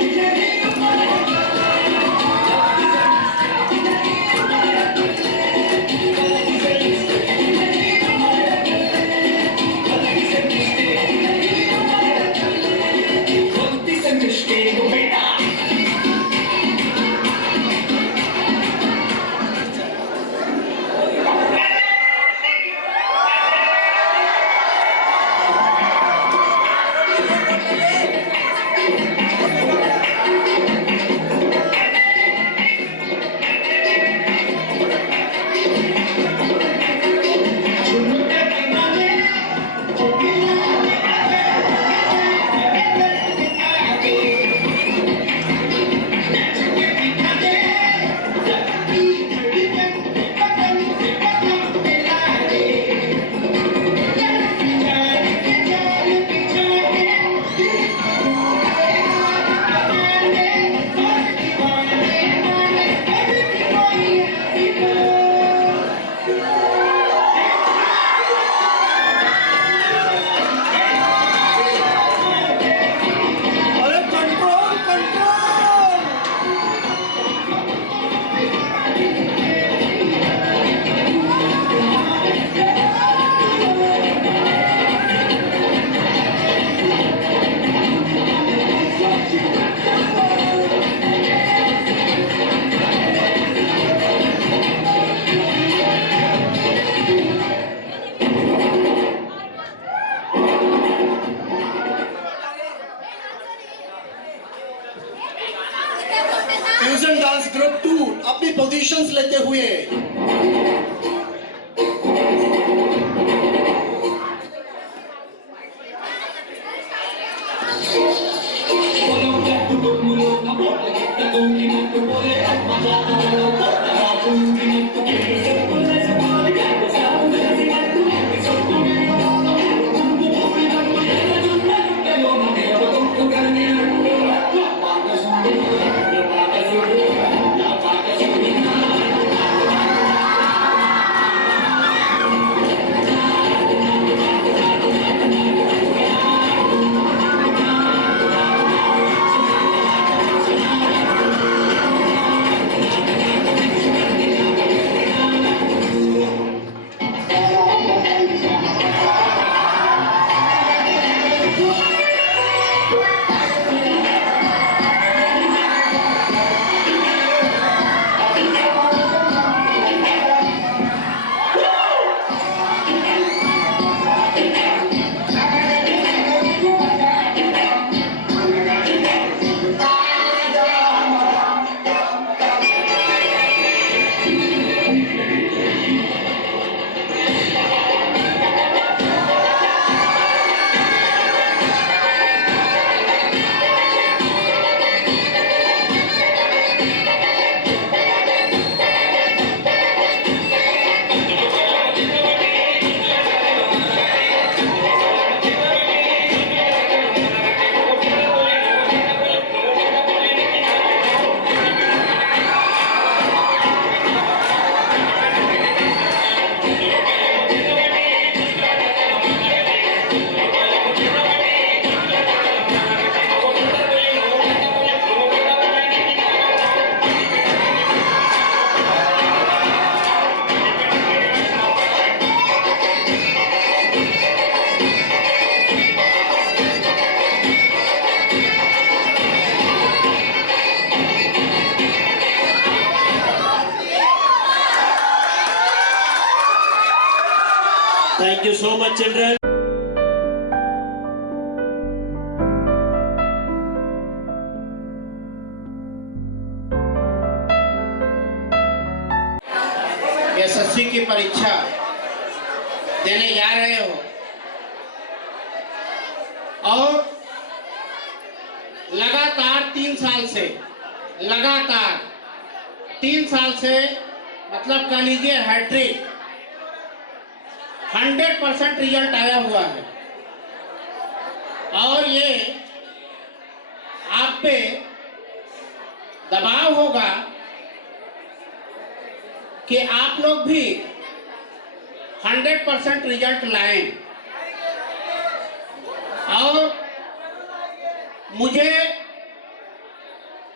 फ्यूजन डांस ग्रुप 2 अपनी पोजीशंस लेते हुए Thank you so much, children. SSC की परीक्षा देने जा रहे हो और लगातार 3 साल से मतलब कह लीजिए हैट्रिक 100% रिजल्ट आया हुआ है और ये आप पे दबाव होगा कि आप लोग भी 100% रिजल्ट लाएं और मुझे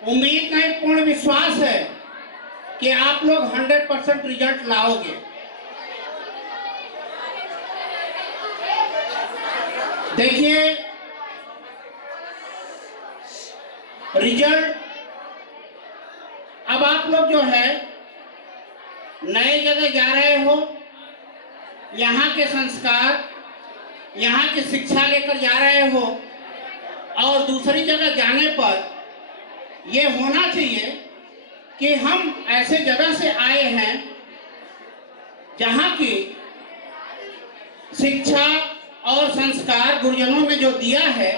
उम्मीद नहीं पूर्ण विश्वास है कि आप लोग 100% रिजल्ट लाओगे। देखिए रिजल्ट अब आप लोग जो है नए जगह जा रहे हो, यहाँ के संस्कार, यहाँ की शिक्षा लेकर जा रहे हो और दूसरी जगह जाने पर ये होना चाहिए कि हम ऐसे जगह से आए हैं जहाँ की शिक्षा और संस्कार गुरुजनों ने जो दिया है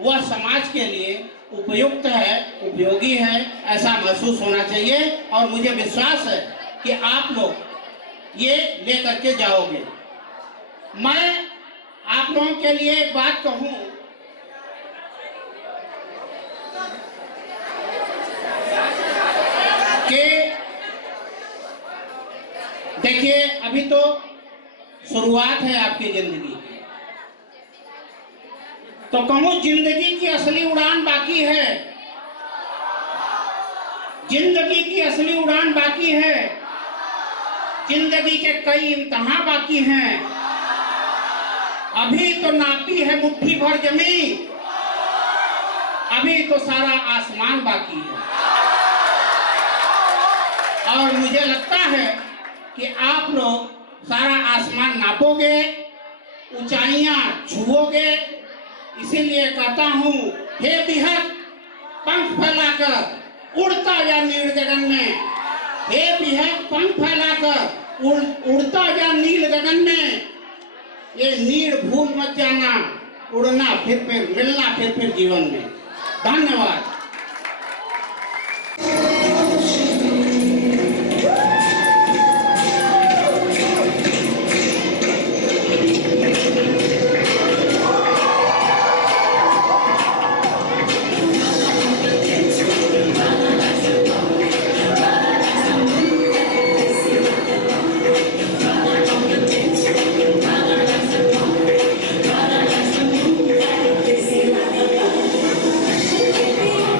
वह समाज के लिए उपयुक्त है, उपयोगी है, ऐसा महसूस होना चाहिए और मुझे विश्वास है कि आप लोग ये लेकर के जाओगे। मैं आप लोगों के लिए एक बात कहूं कि देखिए अभी तो शुरुआत है आपकी जिंदगी की, तो कहूं जिंदगी की असली उड़ान बाकी है, जिंदगी की असली उड़ान बाकी है, जिंदगी के कई इम्तिहान बाकी हैं। अभी तो नापी है मुट्ठी भर जमीन, अभी तो सारा आसमान बाकी है और मुझे लगता है कि आप लोग सारा आसमान नापोगे, ऊंचाइयां छुओगे। इसीलिए कहता हूं, हे बिहक पंख फैलाकर उड़ता जा नील गगन में, हे बिहक पंख फैलाकर उड़ता जा नील गगन में। ये नील भूल मत जाना, उड़ना फिर मिलना फिर जीवन में। धन्यवाद। Baby,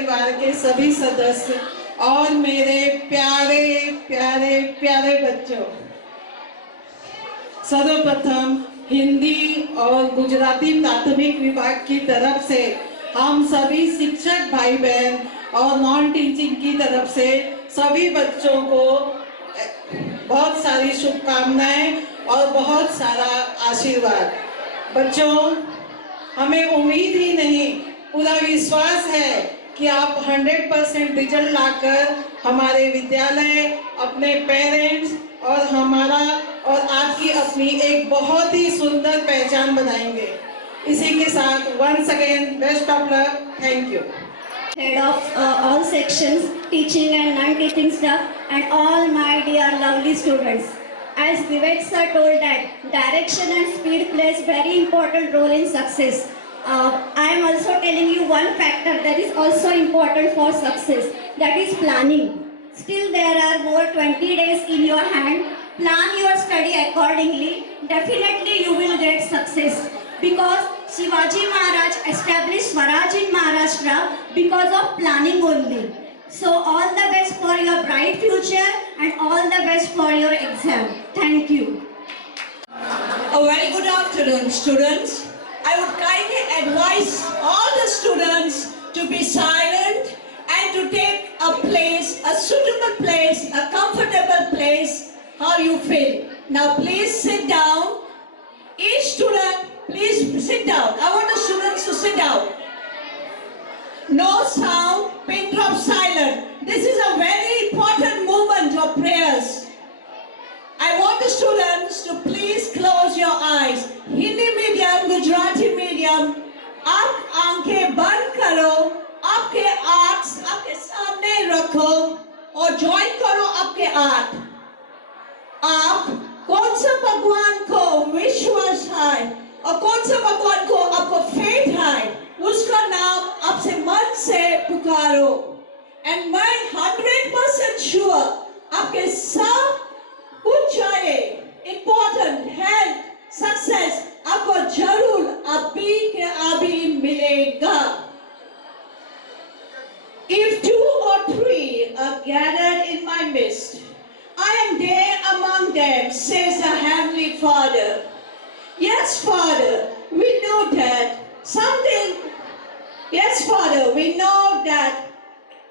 परिवार के सभी सदस्य और मेरे प्यारे प्यारे प्यारे बच्चों, सर्वप्रथम हिंदी और गुजराती प्राथमिक विभाग की तरफ से हम सभी शिक्षक भाई बहन और नॉन टीचिंग की तरफ से सभी बच्चों को बहुत सारी शुभकामनाएं और बहुत सारा आशीर्वाद। बच्चों, हमें उम्मीद ही नहीं, पूरा विश्वास है कि आप 100% रिजल्ट लाकर हमारे विद्यालय, अपने पेरेंट्स और हमारा और आपकी अपनी एक बहुत ही सुंदर पहचान बनाएंगे। इसी के साथ once again best of luck, thank you. Head of all sections, teaching and non-teaching staff, and all my dear lovely students. As Vivek sir told that direction and speed plays very important role in success. I am also telling you one factor that is also important for success, that is planning. Still there are more 20 days in your hand. Plan your study accordingly. Definitely you will get success. Because Shivaji Maharaj established Swaraj in Maharashtra because of planning only. So all the best for your bright future and all the best for your exam. Thank you. A very good afternoon, students. I would kindly advise all the students to be silent and to take a place, a suitable place, a comfortable place, how you feel. Now please sit down. Each student, please sit down. I want the students to sit down. No sound, pin drop silent. This is a very important moment of prayers. I want the students to please close your eyes. Hindi medium, Gujarati medium. आप आंखें बंद करो, आपके arts आपके सामने रखो और join करो आपके आर्ट। आप कौन सा भगवान को विश्वास है और कौन सा भगवान को आपको फेथ है, उसका नाम आपसे मन से पुकारो। एंड मैं 100% श्योर आपके सब कुछ चाहे, इम्पोर्टेंट हेल्थ, सक्सेस आपको जरूर अभी के अभी मिलेगा। If 2 or 3 are gathered in my midst, I am there among them, says the Heavenly Father. Yes, Father, we know that something, yes, Father, we know that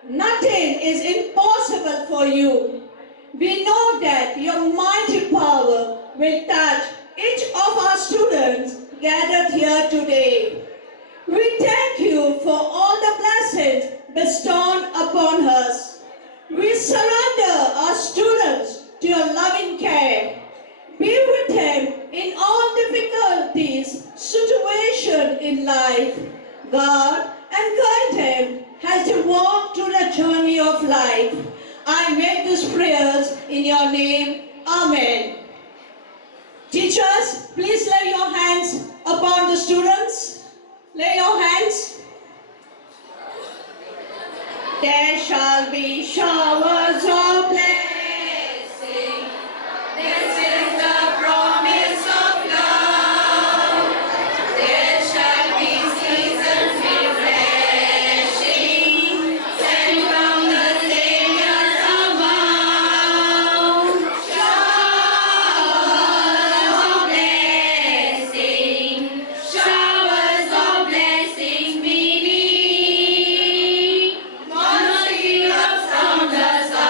nothing is impossible for you. We know that your mighty power will touch each of our students gathered here today. We thank you for all the blessings bestowed upon us. We surrender our students to your loving care. Be with them in all difficulties, situation in life. God, and guide them as they walk through the journey of life. I make these prayers in your name. Amen. Teachers, please lay your hands upon the students. Lay your hands. There shall be showers of blessing. This is the promise of love. There shall be seasons refreshing, sent from the Savior above. Showers of blessing, showers of blessing we need. Mercy from the sun.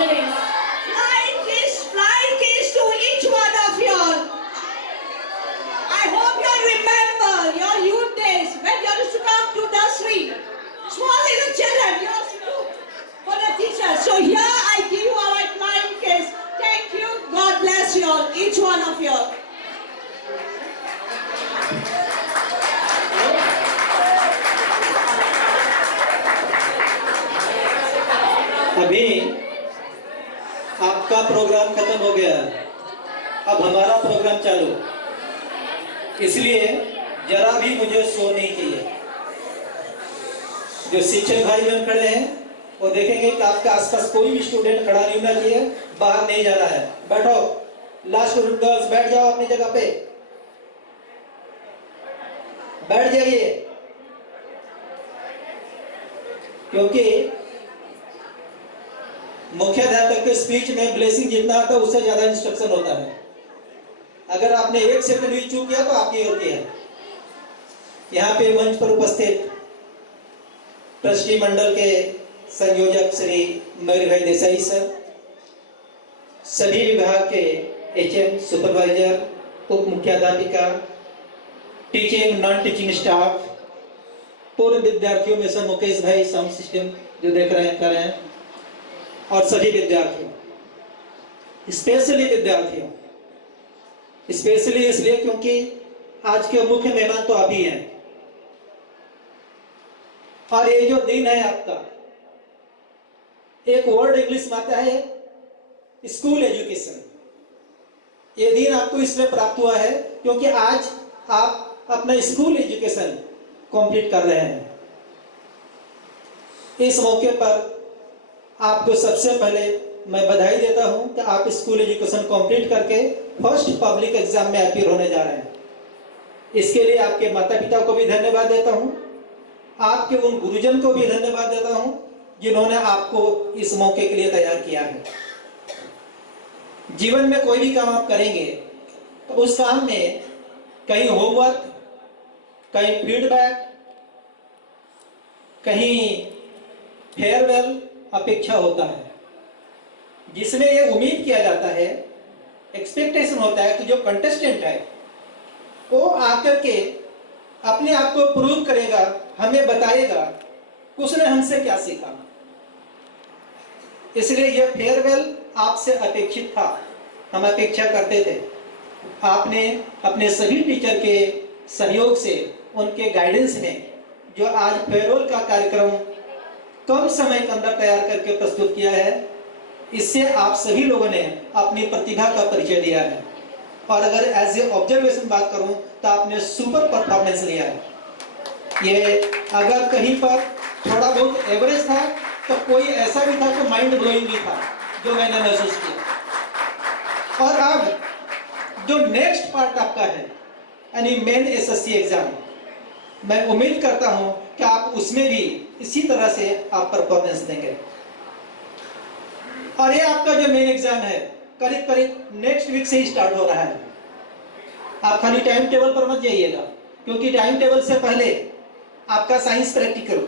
always. Flying kiss to each one of you all. I hope you all remember your youth days when you used to come to nursery. Small little children, you used to do for the teachers. So here I give you our flying kiss. Thank you. God bless you all, each one of you all. अभी आपका programme खत्म हो गया, अब हमारा programme चालू, इसलिए जरा भी मुझे शो नहीं चाहिए। जो शिक्षक भाई बहन खड़े हैं वो देखेंगे कि आपके आसपास कोई भी स्टूडेंट खड़ा नहीं होना चाहिए, बाहर नहीं जाना है। बैठो, लास्ट स्टूडेंट गर्ल्स बैठ जाओ अपनी जगह पे, बैठ जाइए, क्योंकि मुख्याध्यापक के स्पीच में ब्लेसिंग जितना आता है उससे ज्यादा इंस्ट्रक्शन होता है। अगर आपने एक सेकंड भी चूक किया तो आपकी गलती है। यहाँ पे मंच पर उपस्थित ट्रस्टी मंडल के संयोजक श्री मयूर भाई देसाई सर, सभी विभाग के एचएम, सुपरवाइजर, उप मुख्याध्यापिका, टीचिंग नॉन टीचिंग स्टाफ, पूर्व विद्यार्थियों में से मुकेश भाई साउंड सिस्टम जो देख रहे हैं कर रहे हैं, और सभी विद्यार्थियों, स्पेशली विद्यार्थियों, स्पेशली इसलिए क्योंकि आज के मुख्य मेहमान तो आप ही हैं। और ये जो दिन है आपका, एक वर्ड इंग्लिश में आता है स्कूल एजुकेशन। ये दिन आपको इसलिए प्राप्त हुआ है क्योंकि आज आप अपना स्कूल एजुकेशन कंप्लीट कर रहे हैं। इस मौके पर आपको सबसे पहले मैं बधाई देता हूं कि आप स्कूल एजुकेशन कंप्लीट करके फर्स्ट पब्लिक एग्जाम में अपीयर होने जा रहे हैं। इसके लिए आपके माता पिता को भी धन्यवाद देता हूं, आपके उन गुरुजन को भी धन्यवाद देता हूं जिन्होंने आपको इस मौके के लिए तैयार किया है। जीवन में कोई भी काम आप करेंगे तो उस काम में कहीं होमवर्क, कहीं फीडबैक, कहीं फेयरवेल अपेक्षा होता है, जिसमें यह उम्मीद किया जाता है, एक्सपेक्टेशन होता है कि जो कंटेस्टेंट है वो आकर के अपने आप को प्रूव करेगा, हमें बताएगा उसने हमसे क्या सीखा। इसलिए यह फेयरवेल आपसे अपेक्षित था, हम अपेक्षा करते थे। आपने अपने सभी टीचर के सहयोग से, उनके गाइडेंस में जो आज फेयरवेल का कार्यक्रम कम समय के अंदर तैयार करके प्रस्तुत किया है, इससे आप सभी लोगों ने अपनी प्रतिभा का परिचय दिया है। और अगर एज ए ऑब्जर्वेशन बात करूं तो आपने सुपर परफॉर्मेंस लिया है। ये अगर कहीं पर थोड़ा बहुत एवरेज था तो कोई ऐसा भी था कि माइंड ब्लोइंग भी था जो मैंने महसूस किया। और अब जो नेक्स्ट पार्ट आपका है यानी मेन एसएससी एग्जाम, मैं उम्मीद करता हूं कि आप उसमें भी इसी तरह से आप परफॉर्मेंस देंगे। और ये आपका जो मेन एग्जाम है करीब करीब नेक्स्ट वीक से ही स्टार्ट हो रहा है। आप खाली टाइम टेबल पर मत जाइएगा, क्योंकि टाइम टेबल से पहले आपका science practical,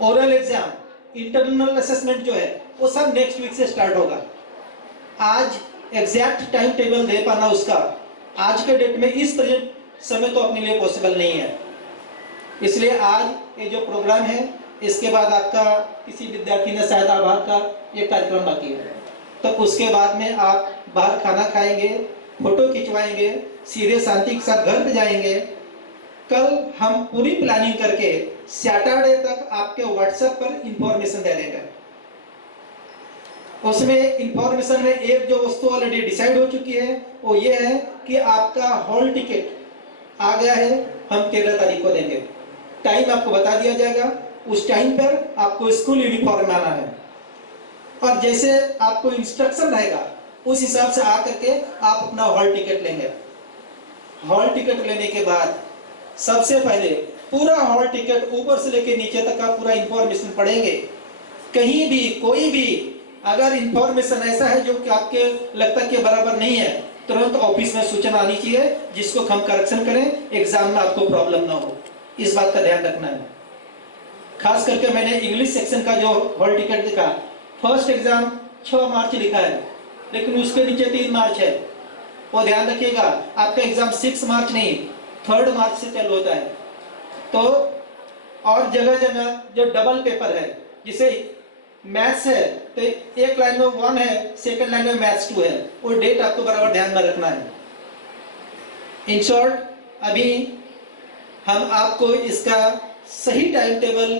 oral exam, internal assessment जो है वो सब नेक्स्ट वीक से स्टार्ट होगा। आज एग्जैक्ट टाइम टेबल दे पाना उसका आज के डेट में इस प्रेजेंट समय तो अपने लिए पॉसिबल नहीं है। इसलिए आज ये जो प्रोग्राम है, इसके बाद आपका किसी विद्यार्थी ने शायद आभार का ये कार्यक्रम बाकी है, तो उसके बाद में आप बाहर खाना खाएंगे, फोटो खिंचवाएंगे, सीधे शांति के साथ घर पे जाएंगे। कल हम पूरी प्लानिंग करके सैटरडे तक आपके व्हाट्सएप पर इंफॉर्मेशन दे देंगे। उसमें इंफॉर्मेशन में एक जो वस्तु ऑलरेडी डिसाइड हो चुकी है वो ये है कि आपका हॉल टिकट आ गया है, हम 13 तारीख को देंगे। टाइम आपको बता दिया जाएगा, उस टाइम पर आपको स्कूल यूनिफॉर्म में आना है और जैसे आपको इंस्ट्रक्शन रहेगा उस हिसाब से आकर के आप अपना हॉल टिकट लेंगे। हॉल टिकट लेने के बाद सबसे पहले पूरा हॉल टिकट ऊपर से लेकर नीचे तक का पूरा इंफॉर्मेशन पढ़ेंगे। कहीं भी कोई भी अगर इंफॉर्मेशन ऐसा है जो कि आपके लगता कि बराबर नहीं है, तुरंत ऑफिस में सूचना आनी चाहिए जिसको हम करेक्शन करें, एग्जाम में आपको प्रॉब्लम ना हो। इस बात का ध्यान रखना है। खास करके मैंने इंग्लिश सेक्शन का जो हॉल टिकट दिखा, फर्स्ट एग्जाम 6 मार्च लिखा है, लेकिन उसके नीचे 3 मार्च है। वो ध्यान रखिएगा, आपका एग्जाम 6 मार्च नहीं 3 मार्च से चालू होता है। तो और जगह जगह जो डबल पेपर है, जिसे मैथ्स है तो एक लाइन में 1 है, सेकंड लाइन में मैथ्स 2 है, वो डेट आपको बराबर ध्यान में रखना है। इन शॉर्ट, अभी हम आपको इसका सही टाइम टेबल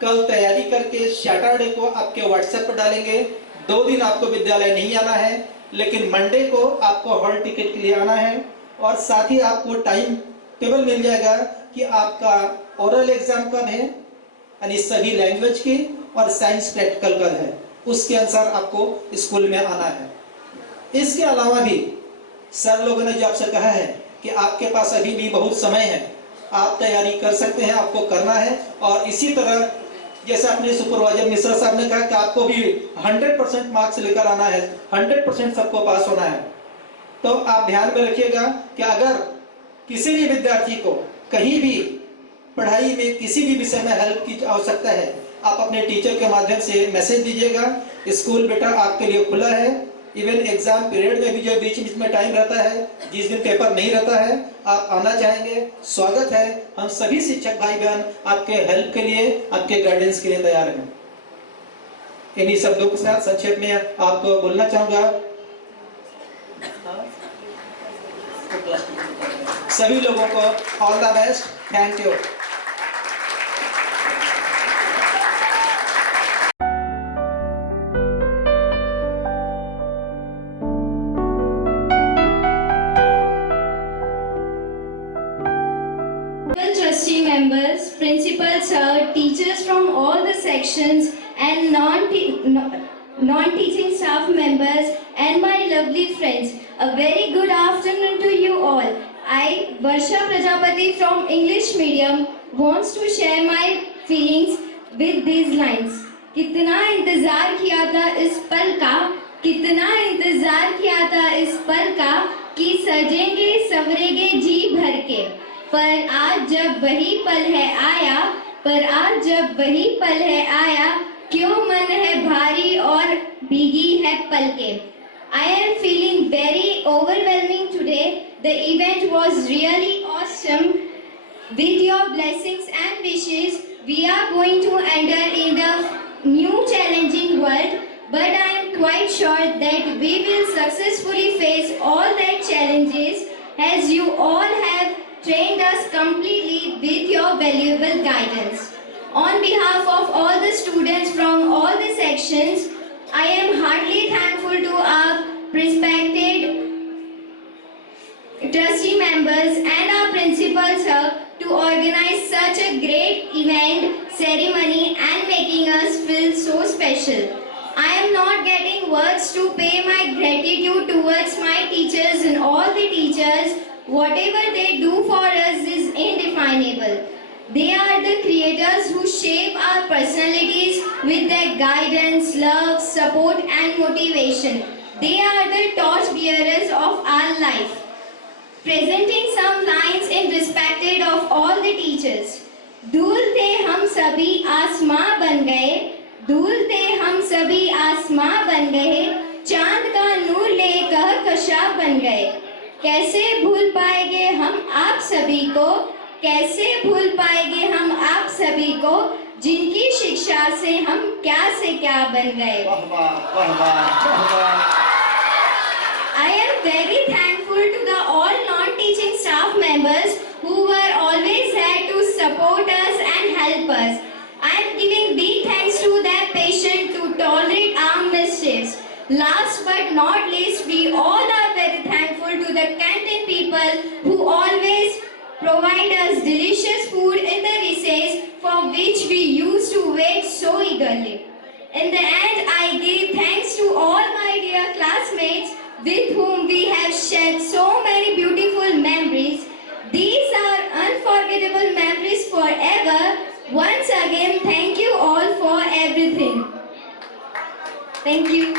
कल तैयारी करके सैटरडे को आपके व्हाट्सएप पर डालेंगे। 2 दिन आपको विद्यालय नहीं आना है, लेकिन मंडे को आपको हॉल टिकट के लिए आना है, और साथ ही आपको टाइम टेबल मिल जाएगा कि आपका ओरल एग्जाम कब है, यानी सभी लैंग्वेज की, और साइंस प्रैक्टिकल कब है, उसके अनुसार आपको स्कूल में आना है। इसके अलावा भी सर लोगों ने जो आपसे कहा है कि आपके पास अभी भी बहुत समय है, आप तैयारी कर सकते हैं, आपको करना है। और इसी तरह जैसे अपने सुपरवाइजर मिश्रा साहब ने कहा कि आपको भी 100% मार्क्स लेकर आना है, 100% सबको पास होना है। तो आप ध्यान में रखिएगा कि अगर किसी भी विद्यार्थी को कहीं भी पढ़ाई में किसी भी विषय में हेल्प की आवश्यकता है, आप अपने टीचर के माध्यम से मैसेज दीजिएगा। स्कूल बेटा आपके लिए खुला है। इवन एग्जाम पीरियड में भी जो बीच में टाइम रहता है, जिस दिन पेपर नहीं रहता है, आप आना चाहेंगे, स्वागत है। हम सभी शिक्षक भाई बहन आपके हेल्प के लिए, आपके गाइडेंस के लिए तैयार हैं। इन्हीं शब्दों के साथ संक्षेप में आपको बोलना चाहूंगा, सभी लोगों को all the best, thank you. Trustee members, principal sir, teachers from all the sections, and non-teaching staff members, and my lovely friends, a very good afternoon to you all. I, Varsha Prajapati from English medium, wants to share my feelings with these lines. कितना इंतजार किया था इस पल का, कितना इंतजार किया था इस पल का, कि सजेंगे सवरेंगे जी भर के। पर आज जब वही पल है आया, पर आज जब वही पल है आया, क्यों मन है भारी और भीगी है पलकें। I am feeling very overwhelming today. The event was really awesome. With your blessings and wishes, we are going to enter in the new challenging world. But I am quite sure that we will successfully face all that challenges, as you all have trained us completely with your valuable guidance. On behalf of all the students from all the sections, I am heartily thankful to our respected trustee members and our principal sir to organize such a great event, ceremony, and making us feel so special. I am not getting words to pay my gratitude towards my teachers and all the teachers. Whatever they do for us is indefinable. They are the creators who shape our personalities with their guidance, love, support, and motivation. They are the torch bearers of our life. Presenting some lines in respect of all the teachers. दूर थे हम सभी आसमां बन गए, दूर थे हम सभी आसमां बन गए, चांद का नूर ले कहकशां बन गए। कैसे भूल पाएंगे हम आप सभी को, कैसे भूल पाएंगे हम आप सभी को, जिनकी शिक्षा से हम क्या से क्या बन गए। I am very thankful to the all non-teaching staff members who were always there to support us and help us. I am giving big thanks to their patience to tolerate our mistakes. Last but not least, we all are very thankful to the canteen people who always provide us delicious food in the recess, for which we used to wait so eagerly. In the end, I give thanks to all my dear classmates with whom we have shared so many beautiful memories. These are unforgettable memories forever. Once again, thank you all for everything. Thank you.